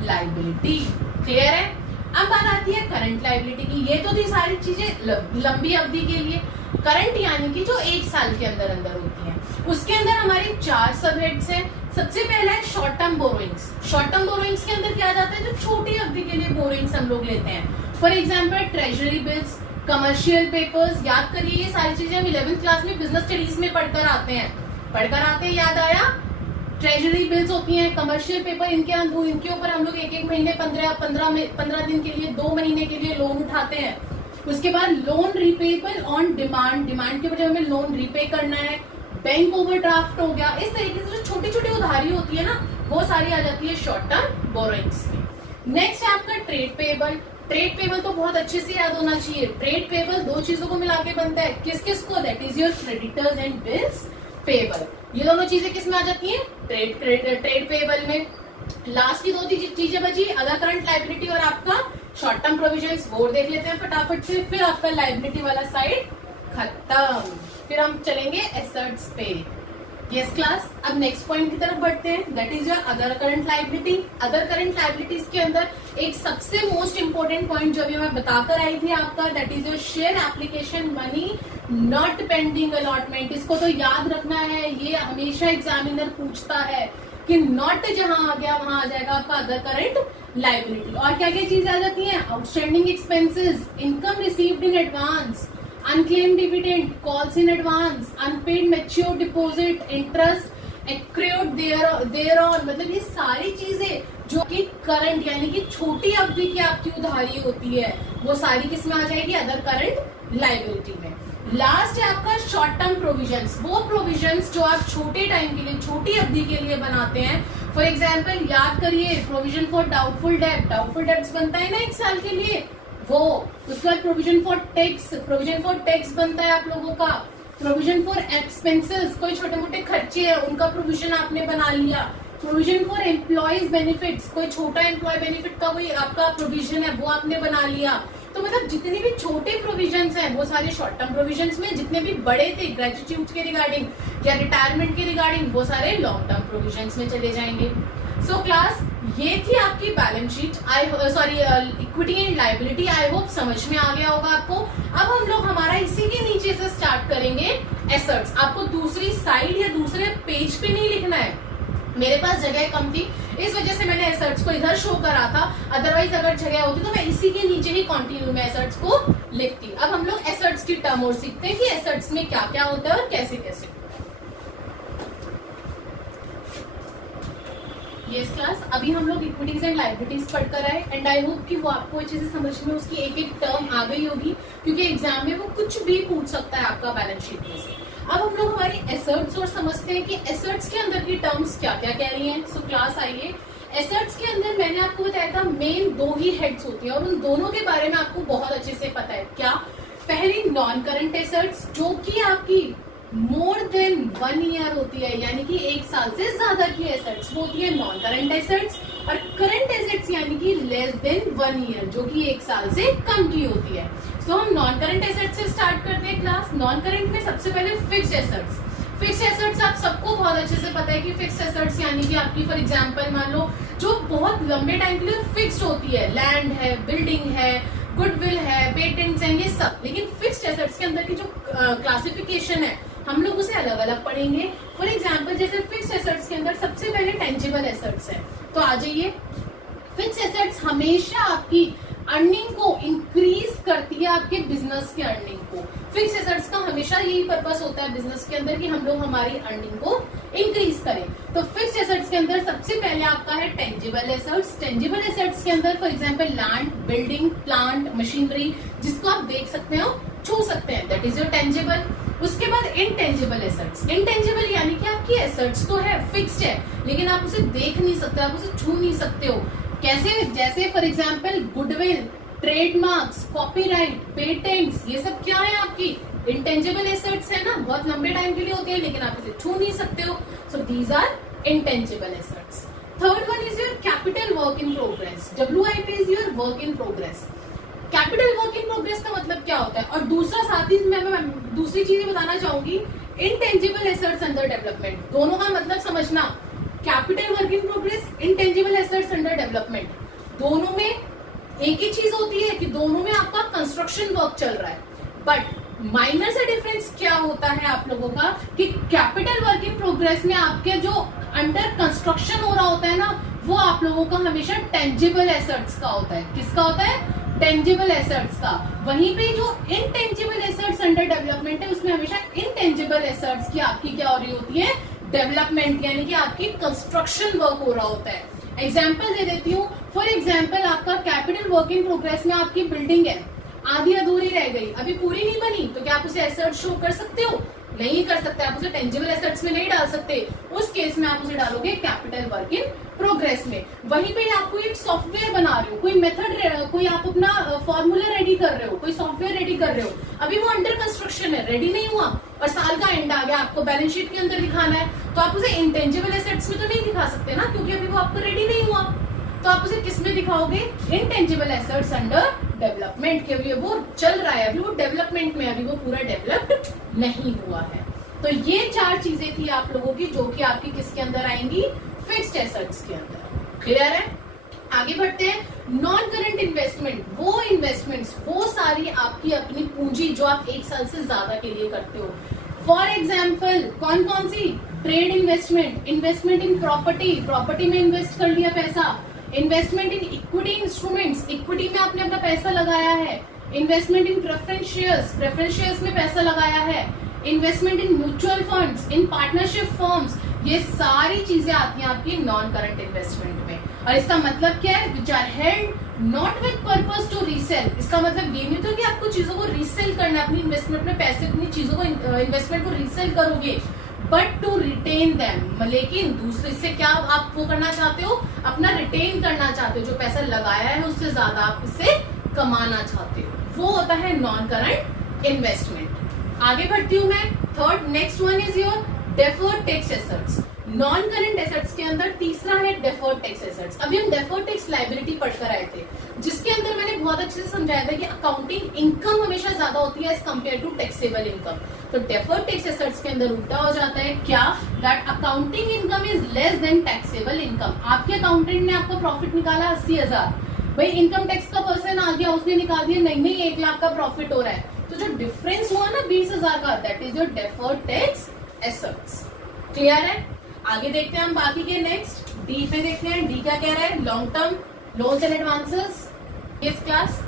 लाइबिलिटी। क्लियर है? अब बात आती है करंट लाइबिलिटी की। ये तो थी सारी चीजें लंबी अवधि के लिए। करंट यानी कि जो 1 साल के अंदर अंदर होती है, उसके अंदर हमारे 4 सब हेड्स हैं। सबसे पहला है short term borrowings. Short term borrowings के अंदर क्या जाता है, जो छोटी अवधि के लिए बोरोइंग्स हम लोग लेते हैं। For example treasury bills, commercial papers. याद करिए ये सारी चीजें हम 11th क्लास में बिजनेस स्टडीज में पढ़कर आते हैं। याद आया? ट्रेजरी बिल्स होती हैं, कमर्शियल पेपर, इनके ऊपर हम लोग एक महीने 15 दिन के लिए, 2 महीने के लिए लोन उठाते हैं। उसके बाद loan repayable on demand, demand के ऊपर हमें लोन रिपे करना है। बैंक ओवरड्राफ्ट हो गया। इस तरीके से जो छोटी छोटी उधारी होती है ना, वो सारी आ जाती है शॉर्ट टर्म बोरोइंग्स में। नेक्स्ट है आपका ट्रेड पेबल। ट्रेड पेबल तो बहुत अच्छे से याद होना चाहिए। ट्रेड पेबल 2 चीजों को मिला के बनता है। किस किस को? That is your creditors and bills payable. ये दोनों चीजें किस में आ जाती हैं? ट्रेड पेबल में। लास्ट की 2 चीजें बची, अदर करंट लाइबिलिटी और आपका शॉर्ट टर्म प्रोविजंस। वो देख लेते हैं फटाफट से, फिर आपका लाइबिलिटी वाला साइड खत्म। फिर हम चलेंगे एसेट्स पे। यस क्लास, अब नेक्स्ट पॉइंट की तरफ बढ़ते हैं, that is your other current liability. Other current liabilities के अंदर एक सबसे मोस्ट इंपोर्टेंट पॉइंट जो अभी मैं बताकर आई थी आपका, that is your share application money not pending allotment. इसको तो याद रखना है, ये हमेशा एग्जामिनर पूछता है कि नॉट जहां आ गया वहां आ जाएगा आपका अदर करंट लाइबिलिटी। और क्या क्या चीजें आ जाती हैं? Outstanding expenses, income received in advance, unclaimed dividend, calls in advance, unpaid mature deposit, interest accrued thereon, मतलब ये सारी चीजें जो कि करंट यानी कि छोटी अवधि की आपकी उधारी होती है, वो सारी किस में आ जाएगी? अदर करंट लाइबिलिटी में। लास्ट है आपका शॉर्ट टर्म प्रोविजंस। वो प्रोविजंस जो आप छोटे टाइम के लिए, छोटी अवधि के लिए बनाते हैं। फॉर एग्जाम्पल याद करिए, provision for doubtful debt, doubtful debts बनता है ना 1 साल के लिए, वो। उसके बाद प्रोविजन फॉर टैक्स बनता है आप लोगों का। प्रोविजन फॉर एक्सपेंसेस, कोई छोटे मोटे खर्चे हैं उनका प्रोविजन आपने बना लिया। प्रोविजन फॉर एम्प्लॉयज बेनिफिट्स, कोई छोटा एम्प्लॉय बेनिफिट का कोई आपका प्रोविजन है वो आपने बना लिया। तो मतलब जितने भी छोटे प्रोविजंस हैं वो सारे शॉर्ट टर्म प्रोविजंस में, जितने भी बड़े थे ग्रेजुएट के रिगार्डिंग या रिटायरमेंट के रिगार्डिंग, वो सारे लॉन्ग टर्म प्रोविजंस में चले जाएंगे। सो क्लास, ये थी आपकी balance sheet, equity and liability. I hope समझ में आ गया होगा आपको। अब हम लोग हमारा इसी के नीचे से स्टार्ट करेंगे एसेट्स। आपको दूसरी साइड या दूसरे पेज पे नहीं लिखना है, मेरे पास जगह कम थी इस वजह से मैंने एसेट्स को इधर शो करा था, अदरवाइज अगर जगह होती तो मैं इसी के नीचे ही कंटिन्यू में एसेट्स को लिखती। अब हम लोग एसेट्स की टर्म और सीखते हैं कि एसेट्स में क्या क्या होता है और कैसे कैसे। यस क्लास, अभी हम लोग इक्विटीज एंड लाइबिलिटीज पढ़कर आए एंड आई होप कि वो आपको अच्छे से समझ में उसकी एक एक टर्म आ गई होगी, क्योंकि एग्जाम में वो कुछ भी पूछ सकता है आपका बैलेंस शीट में से। अब हम लोग हमारी एसेट्स और समझते हैं कि एसेट्स के अंदर की टर्म्स क्या क्या कह रही हैं। सो क्लास आइए, एसेट्स के अंदर मैंने आपको बताया था मेन 2 ही हेड्स होती है और उन दोनों के बारे में आपको बहुत अच्छे से पता है। क्या? पहली नॉन करंट एसेट्स, जो कि आपकी मोर देन 1 ईयर होती है, यानी कि 1 साल से ज्यादा की एसेट्स, वो होती है नॉन करंट एसेट्स। और करंट एसेट्स यानी कि लेस देन 1 ईयर, जो कि 1 साल से कम की होती है। तो हम नॉन करंट एसेट्स से स्टार्ट करते हैं क्लास। नॉन करंट में सबसे पहले फिक्स्ड एसेट्स। फिक्स्ड एसेट्स आप सबको बहुत अच्छे से पता है कि फिक्स्ड एसेट्स यानी कि आपकी फॉर एग्जांपल मान लो जो बहुत लंबे टाइम के लिए फिक्स्ड होती है, लैंड है, बिल्डिंग है, गुडविल है, पेटेंट्स हैं, ये सब। लेकिन फिक्स्ड एसेट्स के अंदर की जो क्लासिफिकेशन है हम लोग उसे अलग अलग पढ़ेंगे। फॉर एग्जाम्पल जैसे फिक्स्ड एसेट्स के अंदर सबसे पहले टेंजिबल एसेट्स है। तो आ जाइए, फिक्स्ड एसेट्स हमेशा आपकी अर्निंग को इंक्रीज करती है, आपके बिजनेस के अर्निंग को। फिक्स्ड एसेट्स का हमेशा यही पर्पस होता है बिजनेस के अंदर कि हम लोग हमारी अर्निंग को इंक्रीज करें। तो फिक्स्ड एसेट्स के अंदर सबसे पहले आपका है टेंजिबल एसेट्स। टेंजिबल एसेट्स के अंदर for example land, building, plant, machinery, जिसको आप देख सकते हो, छू सकते हैं, दैट इज योर टेंजिबल। उसके बाद इंटेंजिबल एसेट्स। इंटेंजिबल यानी कि आपकी एसेट्स तो है, फिक्स्ड है, लेकिन आप उसे देख नहीं सकते, आप उसे छू नहीं सकते हो। कैसे? जैसे for example goodwill, trademarks, copyright, patents, ये सब क्या है? आपकी इंटेंजिबल एसेट्स है ना, बहुत लंबे टाइम के लिए होते हैं, लेकिन आप इसे छू नहीं सकते हो। So these are intangible assets. Third one is your capital work in progress. WIP is your work in progress. Capital work in progress का मतलब क्या होता है? और दूसरा साथ ही मैं दूसरी चीज बताना चाहूंगी, इंटेंजिबल एसेट्स अंडर डेवलपमेंट। दोनों का मतलब समझना, capital work in progress, intangible assets under development, दोनों में एक ही चीज होती है कि दोनों में आपका कंस्ट्रक्शन वर्क चल रहा है। बट माइनर सा डिफरेंस क्या होता है आप लोगों का कि कैपिटल वर्क इन प्रोग्रेस में आपके जो अंडर कंस्ट्रक्शन हो रहा होता है ना, वो आप लोगों का हमेशा टेंजिबल एसेट्स का होता है। किसका होता है? टेंजिबल एसेट्स का। वहीं पे जो इनटेंजिबल एसेट्स अंडर डेवलपमेंट है, उसमें हमेशा इनटेंजिबल एसेट्स की आपकी क्या हो रही होती है? डेवलपमेंट, यानी कि आपकी कंस्ट्रक्शन वर्क हो रहा होता है। एग्जाम्पल दे देती हूँ। फॉर एग्जाम्पल आपका कैपिटल वर्क इन प्रोग्रेस में आपकी बिल्डिंग है, आधी अधूरी रह गई, अभी पूरी नहीं बनी, तो क्या आप उसे एसेट शो कर सकते हो? नहीं कर सकते, आप उसे टेंजिबल एसेट्स में नहीं डाल सकते। उस केस में आप उसे डालोगे कैपिटल वर्क इन प्रोग्रेस में। वहीं पे आप कोई एक सॉफ्टवेयर बना रहे हो, कोई मेथड, कोई आप अपना फॉर्मूला रेडी कर रहे हो, कोई सॉफ्टवेयर रेडी कर रहे हो, अभी वो अंडर कंस्ट्रक्शन है, रेडी नहीं हुआ, और साल का एंड आ गया, आपको बैलेंस शीट के अंदर दिखाना है, तो आप उसे इंटेंजिबल एसेट्स में तो नहीं दिखा सकते ना, क्योंकि अभी वो आपको रेडी नहीं हुआ। तो आप उसे किस में दिखाओगे? इंटेंजिबल एसेट्स अंडर डेवलपमेंट के। अभी वो चल रहा है, अभी वो डेवलपमेंट में, अभी वो पूरा डेवलप्ड नहीं हुआ है। तो ये चार चीजें थी आप लोगों की, जो कि आपकी किसके अंदर आएंगी? फिक्स्ड एसेट्स के अंदर। क्लियर है? आगे बढ़ते हैं। नॉन करंट इन्वेस्टमेंट, वो इन्वेस्टमेंट्स, वो सारी आपकी अपनी पूंजी जो आप एक साल से ज्यादा के लिए करते हो। फॉर एग्जाम्पल कौन कौन सी? Trade investment, investment in property, property में इन्वेस्ट कर लिया पैसा, investment in equity instruments, equity में आपने अपना पैसा लगाया है, investment in preference shares, preference shares में पैसा लगाया है, investment in mutual funds, in partnership firms, ये सारी चीजें आती हैं आपकी नॉन करंट इन्वेस्टमेंट में। और इसका मतलब क्या है? Which are held not with purpose to resale. इसका मतलब ये नहीं तो कि आपको चीजों को रीसेल करना है, अपनी इन्वेस्टमेंट में पैसे, अपनी चीजों को, इन्वेस्टमेंट को रीसेल करोगे, बट टू रिटेन देम। लेकिन दूसरे से क्या आप वो करना चाहते हो? अपना रिटेन करना चाहते हो, जो पैसा लगाया है उससे ज्यादा आप उससे कमाना चाहते हो, वो होता है नॉन करंट इन्वेस्टमेंट। आगे बढ़ती हूँ मैं। Third, next one is your deferred tax assets. Non current assets के अंदर तीसरा है डेफर्ड टैक्स एसेट्स। अभी हम डेफर्ड टैक्स लायबिलिटी पढ़कर आए थे, जिसके अंदर मैंने बहुत अच्छे से समझाया था कि अकाउंटिंग इनकम हमेशा ज्यादा होती है as compare to taxable income. तो डेफर्ड टैक्स एसेट्स के अंदर उल्टा हो जाता है क्या? That accounting income is less than taxable income. आपके अकाउंटेंट ने आपका प्रॉफिट निकाला 80,000, भाई इनकम टैक्स का पर्सन आ गया, उसने निकाल दिया नहीं 1 लाख का प्रॉफिट हो रहा है, तो जो डिफरेंस हुआ ना 20,000 का, that is your deferred tax assets. Clear है? आगे देखते हैं हम बाकी के। नेक्स्ट डी पे देखते हैं। डी क्या कह रहा है? Long term loans and advances. इस क्लास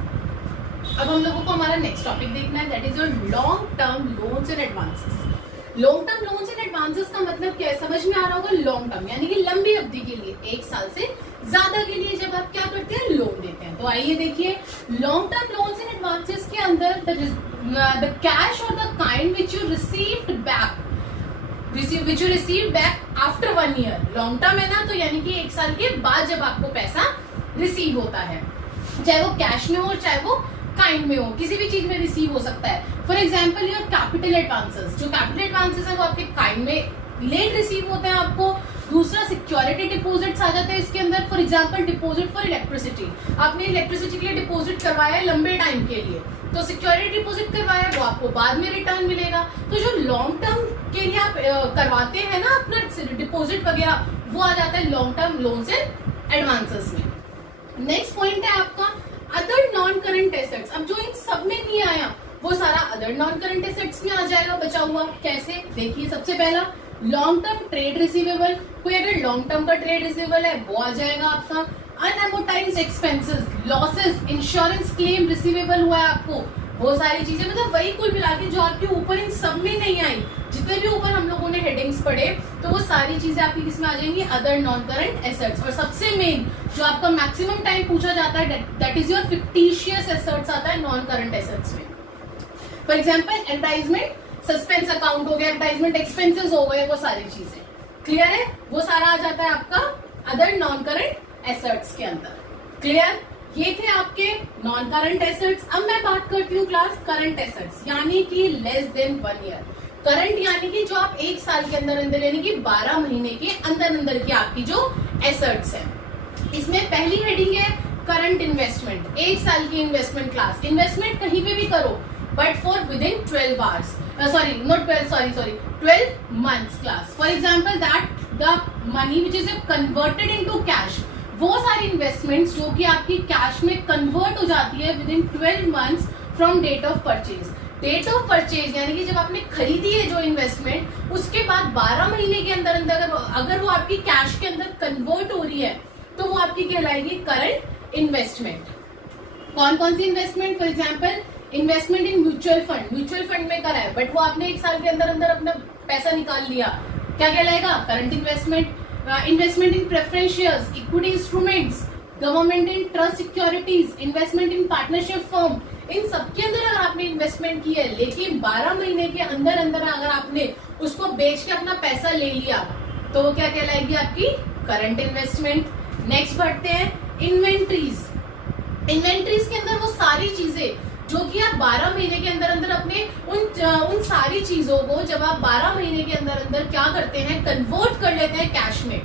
अब हम लोगों को हमारा नेक्स्ट टॉपिक देखना है, that is your long term loans and advances. Long term loans and advances का मतलब क्या है? समझ में आ रहा होगा। लॉन्ग टर्म यानी कि लंबी अवधि के लिए, 1 साल से ज्यादा के लिए जब आप क्या करते हैं? लोन देते हैं। तो आइए देखिए, long term loans and advances के अंदर द कैश और the kind which you received back, which you received back after 1 year। Long term है ना, तो यानी कि 1 साल के बाद जब आपको पैसा रिसीव होता है, चाहे वो कैश में हो चाहे वो काइंड में हो, किसी भी चीज में रिसीव हो सकता है। For example your capital advances, जो कैपिटल एडवांसेस है वो आपके काइंड में लेट रिसीव होते हैं आपको। दूसरा सिक्योरिटी डिपॉजिट्स आ जाते हैं इसके अंदर। For example deposit for electricity, आपने इलेक्ट्रिसिटी के लिए डिपॉजिट करवाया है लंबे टाइम के लिए, तो सिक्योरिटी डिपॉजिट करवाया वो आपको बाद में रिटर्न मिलेगा। तो जो लॉन्ग टर्म के लिए आप करवाते हैं ना अपना डिपॉजिट वगैरह, वो आ जाता है long term loans and advances में। नेक्स्ट पॉइंट है आपका अदर नॉन करंट एसेट्स। अब जो इन सब में नहीं आया वो सारा अदर नॉन करंट एसेट्स में आ जाएगा बचा हुआ। कैसे? देखिए, सबसे पहला लॉन्ग टर्म ट्रेड रिसीवेबल। कोई अगर लॉन्ग टर्म का ट्रेड रिसीवेबल है वो आ जाएगा आपका। Unamortised expenses, losses, insurance claim receivable हुआ है आपको, वो सारी चीजें, मतलब वही कुल मिला के जो आपके ऊपर इन सब में नहीं आई, जितने भी ऊपर हम लोगों ने हेडिंग्स पढ़े, तो वो सारी चीजें आपकी किसमें आ जाएंगी? Other non current assets. और सबसे मेन जो आपका मैक्सिमम टाइम पूछा जाता है, that is your fictitious assets आता है नॉन करंट एसेट्स में। For example advertisement, suspense account हो गया, एडवर्टाइजमेंट एक्सपेंसेस हो गए, वो सारी चीजें क्लियर है, वो सारा आ जाता है आपका अदर नॉन करंट एसेट्स के अंदर। क्लियर, ये थे आपके नॉन करंट एसेट्स। अब मैं बात करती हूँ क्लास करंट एसेट्स, यानी कि लेस देन 1 ईयर। करंट यानी कि जो आप 1 साल के अंदर अंदर यानी कि 12 महीने के अंदर अंदर की आपकी जो एसेट्स है। इसमें पहली हेडिंग है करंट इन्वेस्टमेंट, 1 साल की इन्वेस्टमेंट क्लास। इन्वेस्टमेंट कहीं पे भी करो but for with in 12 hours, sorry not 12 sorry 12 months class. For example that the money which is converted into cash, वो सारी इन्वेस्टमेंट्स जो कि आपकी कैश में कन्वर्ट हो जाती है within 12 months from date of purchase. Date of purchase यानी कि जब आपने खरीदी है जो इन्वेस्टमेंट, उसके बाद 12 महीने के अंदर अंदर अगर वो आपकी कैश के अंदर कन्वर्ट हो रही है तो वो आपकी कहलाएगी करंट इन्वेस्टमेंट। कौन कौन सी investment? For example investment in mutual fund, mutual fund में करा है बट वो आपने 1 साल के अंदर अंदर अपना पैसा निकाल लिया, क्या कहलाएगा? Current investment. Investment in preference shares, equity instruments, government in trust securities, investment in partnership firm, इन सबके अंदर अगर आपने इन्वेस्टमेंट की है लेकिन 12 महीने के अंदर अंदर अगर आपने उसको बेच के अपना पैसा ले लिया तो वो क्या कहलाएगी? आपकी करंट इन्वेस्टमेंट। नेक्स्ट बढ़ते हैं इन्वेंट्रीज। इन्वेंट्रीज के अंदर वो सारी चीजें जो कि आप 12 महीने के अंदर अंदर अपने उन सारी चीजों को जब आप 12 महीने के अंदर अंदर क्या करते हैं? कन्वर्ट कर लेते हैं कैश में।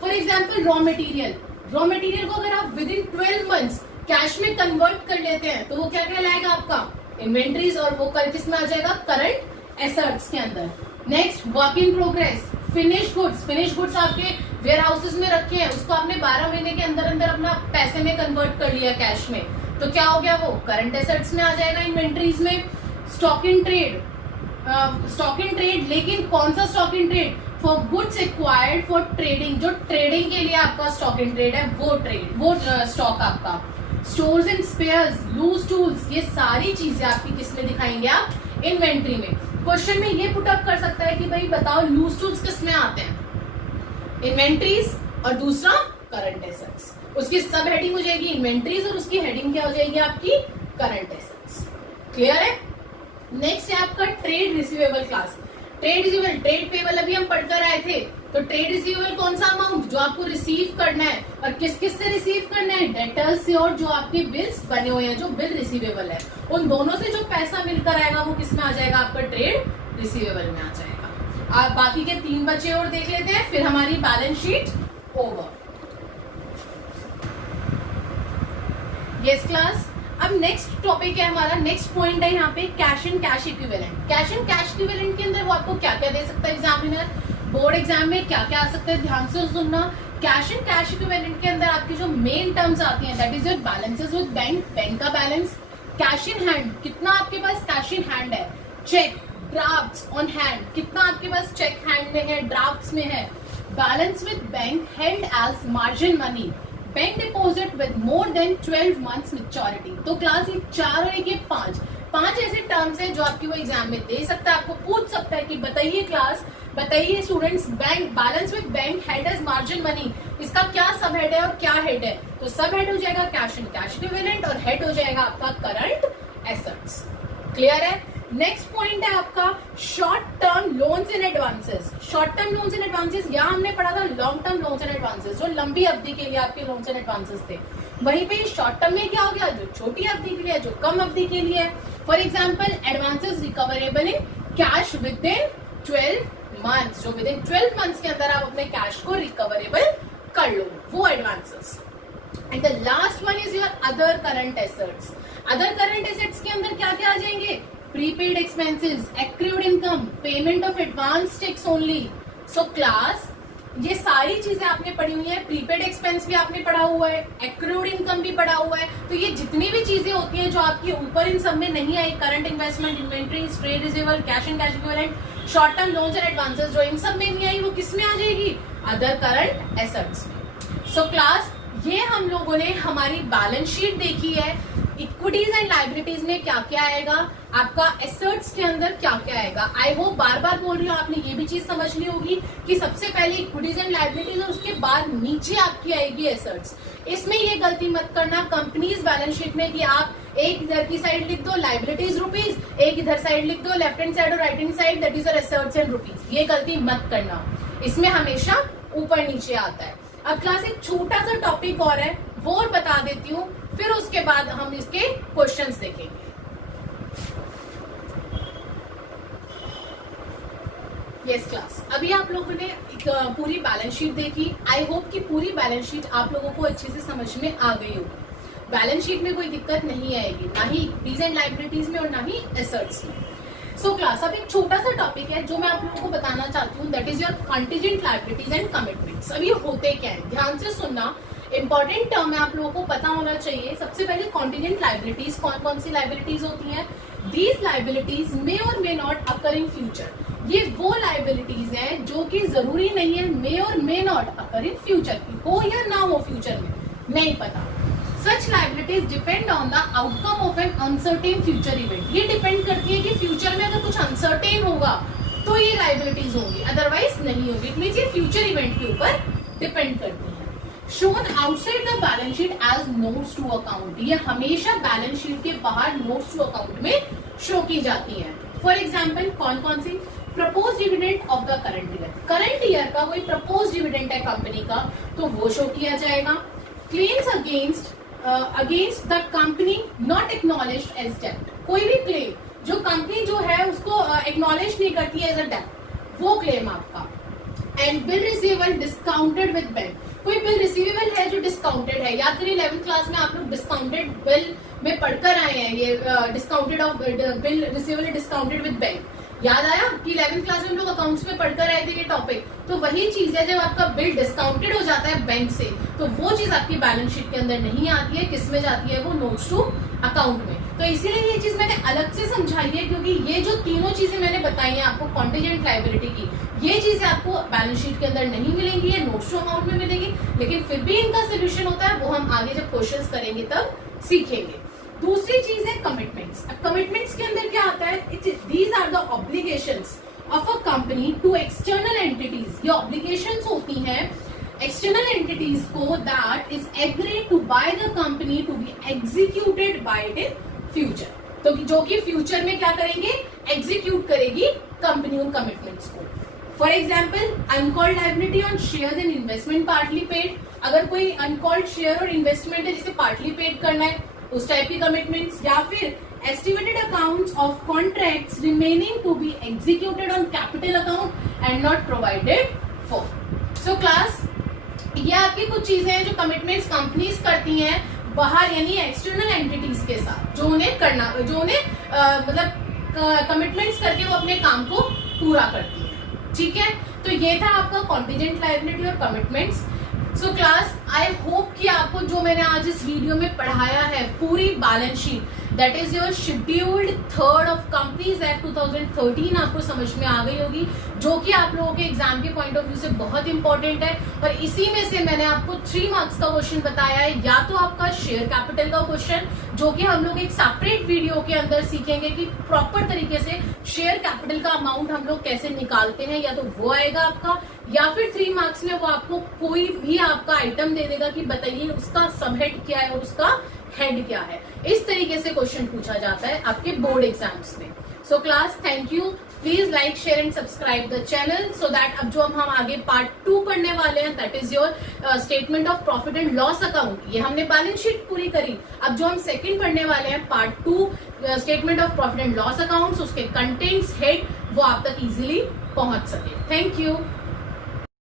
For example raw material, raw material को अगर आप विद इन 12 मंथ्स कैश में कन्वर्ट कर लेते हैं तो वो क्या कहलाएगा? आपका इन्वेंट्रीज, और वो कर किस में आ जाएगा? करंट एसेट्स के अंदर। Next work in progress, finish goods. Finish goods आपके वेयर हाउसेज में रखे हैं, उसको आपने 12 महीने के अंदर अंदर अपना पैसे में कन्वर्ट कर लिया कैश में, तो क्या हो गया? वो करंट एसेट्स में आ जाएगा, इन्वेंट्रीज में। Stock in trade, stock in trade, लेकिन कौन सा stock in trade? For goods acquired for trading, जो ट्रेडिंग के लिए आपका स्टॉक इन ट्रेड है वो स्टॉक आपका। Stores and spares, loose tools, ये सारी चीजें आपकी किस में दिखाएंगे? आप इन्वेंट्री में। क्वेश्चन में ये पुट अप कर सकता है कि भाई बताओ लूज टूल्स किस में आते हैं? इन्वेंट्रीज, और दूसरा करंट एसेट्स। उसकी सब हेडिंग हो जाएगी इन्वेंट्रीज और उसकी हेडिंग क्या हो जाएगी? आपकी करंट एसेट्स। क्लियर है? नेक्स्ट है आपका trade receivable class. Trade receivable, trade payable अभी हम पढ़कर आए थे, तो ट्रेड रिसीवेबल कौन सा अमाउंट जो आपको रिसीव करना है, और किस किस से रिसीव करना है? डेटर्स से, और जो आपके बिल्स बने हुए हैं जो बिल रिसीवेबल है, उन दोनों से जो पैसा मिलकर आएगा वो किस में आ जाएगा? आपका ट्रेड रिसीवेबल में आ जाएगा। आप बाकी के 3 बचे और देख लेते हैं, फिर हमारी balance sheet over. Yes class, अब नेक्स्ट टॉपिक है हमारा, नेक्स्ट पॉइंट है यहाँ पे cash and cash equivalent. Cash and cash equivalent के अंदर वो आपको क्या क्या दे सकता है एग्जामिनर? बोर्ड एग्जाम में क्या क्या आ सकता है, ध्यान से सुनना। कैश एंड कैश इक्विवेलेंट के अंदर आपकी जो मेन टर्म्स आती हैं, that is your balances with bank, bank का बैलेंस। कैश इन हैंड, कितना आपके पास कैश इन हैंड है? चेक, ड्राफ्ट्स ऑन हैंड, कितना आपके पास चेक हैंड में है, ड्राफ्ट्स में है। Balance with bank held as margin money, bank deposit with more than 12 months maturity. तो क्लास ये 4 और एक 5 ऐसे टर्म्स हैं जो आपकी वो एग्जाम में दे सकता है, आपको पूछ सकता है कि बताइए क्लास, बताइए students, bank balance with bank held as margin money, इसका क्या सब हेड है और क्या हेड है? तो सब हेड हो जाएगा कैश एंड कैश इक्विवेलेंट और हेड हो जाएगा आपका करंट एसेट्स। क्लियर है? नेक्स्ट पॉइंट है आपका short term loans and advances. Short term loans and advances, यहाँ हमने पढ़ा था long term loans and advances, जो लंबी अवधि के लिए आपके लोन्स एंड एडवांसेस थे। वहीं पे शॉर्ट टर्म में क्या हो गया? जो छोटी अवधि के लिए, जो कम अवधि के लिए। For example advances recoverable in cash with in 12 months, जो विद इन 12 मंथ्स के अंदर आप अपने कैश को रिकवरेबल कर लो, वो advances. And the last one is your other current assets. Other current assets के अंदर क्या क्या आ जाएंगे? Prepaid expenses, accrued income, payment of advance tax only. So class ये सारी चीजें आपने पढ़ी हुई है, प्रीपेड एक्सपेंस भी आपने पढ़ा हुआ है, एक्रूड इनकम भी पढ़ा हुआ है। तो ये जितनी भी चीजें होती हैं जो आपके ऊपर इन सब में नहीं आई, current investment, inventory, trade receivable, cash and cash equivalent, short term loans and advances, जो इन सब में नहीं आई वो किस में आ जाएगी? अदर करंट एसेट्स में। सो क्लास ये हम लोगों ने हमारी बैलेंस शीट देखी है, इक्विटीज एंड लाइबिलिटीज में क्या क्या आएगा, आपका एसेट्स के अंदर क्या क्या आएगा। आई होप, बार बार बोल रही हूँ, आपने ये भी चीज समझ ली होगी कि सबसे पहले इक्विटीज एंड लाइबिलिटीज और उसके बाद नीचे आपकी आएगी एसेट्स। इसमें ये गलती मत करना कंपनीज बैलेंस शीट में कि आप एक इधर की साइड लिख दो लाइबिलिटीज रुपीज, एक इधर साइड लिख दो लेफ्ट हैंड साइड और right hand side that is your assets and rupees. ये गलती मत करना, इसमें हमेशा ऊपर नीचे आता है। अब क्लास एक छोटा सा टॉपिक और है, वो और बता देती हूँ, फिर उसके बाद हम इसके क्वेश्चंस देखेंगे। यस क्लास, अभी आप लोगों ने पूरी बैलेंस शीट देखी। आई होप कि पूरी बैलेंस शीट आप लोगों को अच्छे से समझ में आ गई होगी। बैलेंस शीट में कोई दिक्कत नहीं आएगी, ना ही इक्विटीज एंड लायबिलिटीज में और ना ही एसेट्स में। सो क्लास, अब एक छोटा सा टॉपिक है जो मैं आप लोगों को बताना चाहती हूँ, that is your contingent liabilities and commitments. अब ये होते क्या है, ध्यान से सुनना, इंपॉर्टेंट टर्म है, आप लोगों को पता होना चाहिए। सबसे पहले कंटीजेंट लायबिलिटीज, कौन कौन सी लायबिलिटीज होती हैं? दीज लायबिलिटीज मे और may not occur in future. ये वो लायबिलिटीज हैं जो कि जरूरी नहीं है मे और may not occur in future की हो या ना हो, फ्यूचर में नहीं पता। Such liabilities depend on the outcome of an uncertain future event. ये डिपेंड करती है कि फ्यूचर में अगर कुछ अनसर्टेन होगा तो ये लायबिलिटीज होंगी, अदरवाइज नहीं होगी। इट मींस ये फ्यूचर इवेंट के ऊपर डिपेंड करती है। Shown outside the balance sheet as notes to account. ये हमेशा बैलेंस शीट के बाहर नोट्स टू अकाउंट में शो की जाती है। फॉर एग्जाम्पल, कौन कौन सी? Propose dividend of the current year, current year का कोई प्रपोज डिविडेंड है कंपनी का, तो वो शो किया जाएगा। Claims against the company not acknowledged as डेब्ट। कोई भी क्लेम जो कंपनी जो है उसको एक्नॉलेज नहीं करती है एज अ डेब्ट, वो क्लेम आपका। And bill receivable discounted with bank. कोई बिल रिसीवेबल है जो डिस्काउंटेड है, याद करिए 11th क्लास में आप लोग डिस्काउंटेड बिल में पढ़कर आए हैं, ये discounted of bill receivable discounted with bank. याद आया कि 11th क्लास में हम लोग अकाउंट्स में पढ़कर आए थे ये टॉपिक। तो वही चीज है, जब आपका बिल डिस्काउंटेड हो जाता है बैंक से, तो वो चीज आपकी बैलेंस शीट के अंदर नहीं आती है। किस में जाती है? वो नोट्स टू अकाउंट में। तो इसीलिए ये चीज मैंने अलग से समझाई है, क्योंकि ये जो तीनों चीजें मैंने बताई हैं आपको कॉन्टिजेंट लायबिलिटी की, ये चीजें आपको बैलेंस शीट के अंदर नहीं मिलेंगी, ये नोट्स टू अकाउंट में मिलेंगी। लेकिन फिर भी इनका सोल्यूशन होता है, वो हम आगे जब क्वेश्चंस करेंगे तब सीखेंगे। दूसरी चीज है कमिटमेंट्स। अब कमिटमेंट्स के अंदर क्या आता है? These are the obligations of a company to external entities. ये ऑब्लिगेशंस होती हैं एक्सटर्नल एंटिटीज को, that is agreed to by the company to be executed by it in future. तो जो कि फ्यूचर में क्या करेंगे? एग्जीक्यूट करेगी कंपनी उन कमिटमेंट्स को। For example, uncalled liability on shares and investment partly paid. अगर कोई अनकॉल्ड शेयर और इन्वेस्टमेंट है जिसे पार्टली पेड करना है, उस टाइप की कमिटमेंट्स। या फिर estimated accounts of contracts remaining to be executed on capital account and not provided for. So class, ये आपकी कुछ चीजें हैं जो कमिटमेंट्स कंपनीज करती हैं बाहर, यानी एक्सटर्नल एंटिटीज के साथ, जो उन्हें करना, जो उन्हें मतलब कमिटमेंट्स करके वो अपने काम को पूरा करती है। ठीक है, तो ये था आपका कॉन्टिजेंट लायबिलिटी और commitments. So class, I hope कि आपको जो मैंने आज इस वीडियो में पढ़ाया है, पूरी balance sheet, that is your scheduled third of companies act 2013 आपको समझ में आ गई होगी, जो कि आप लोगों के एग्जाम के पॉइंट ऑफ व्यू से बहुत इंपॉर्टेंट है। और इसी में से मैंने आपको 3 मार्क्स का क्वेश्चन बताया है, या तो आपका शेयर कैपिटल का क्वेश्चन, जो कि हम लोग एक सेपरेट वीडियो के अंदर सीखेंगे कि प्रॉपर तरीके से शेयर कैपिटल का अमाउंट हम लोग कैसे निकालते हैं, या तो वो आएगा आपका, या फिर 3 मार्क्स में वो आपको कोई भी आपका आइटम दे देगा कि बताइए उसका सब हेड क्या है और उसका हेड क्या है। इस तरीके से क्वेश्चन पूछा जाता है आपके बोर्ड एग्जाम्स में। So class, thank you. Please like, share and subscribe the channel, so that अब जो हम आगे पार्ट 2 पढ़ने वाले हैं, that is your statement of profit and loss account. ये हमने बैलेंस शीट पूरी करी। अब जो हम सेकंड पढ़ने वाले हैं, part 2 statement of profit and loss account, उसके कंटेंट्स, हेड, वो आप तक इजिली पहुंच सके। Thank you.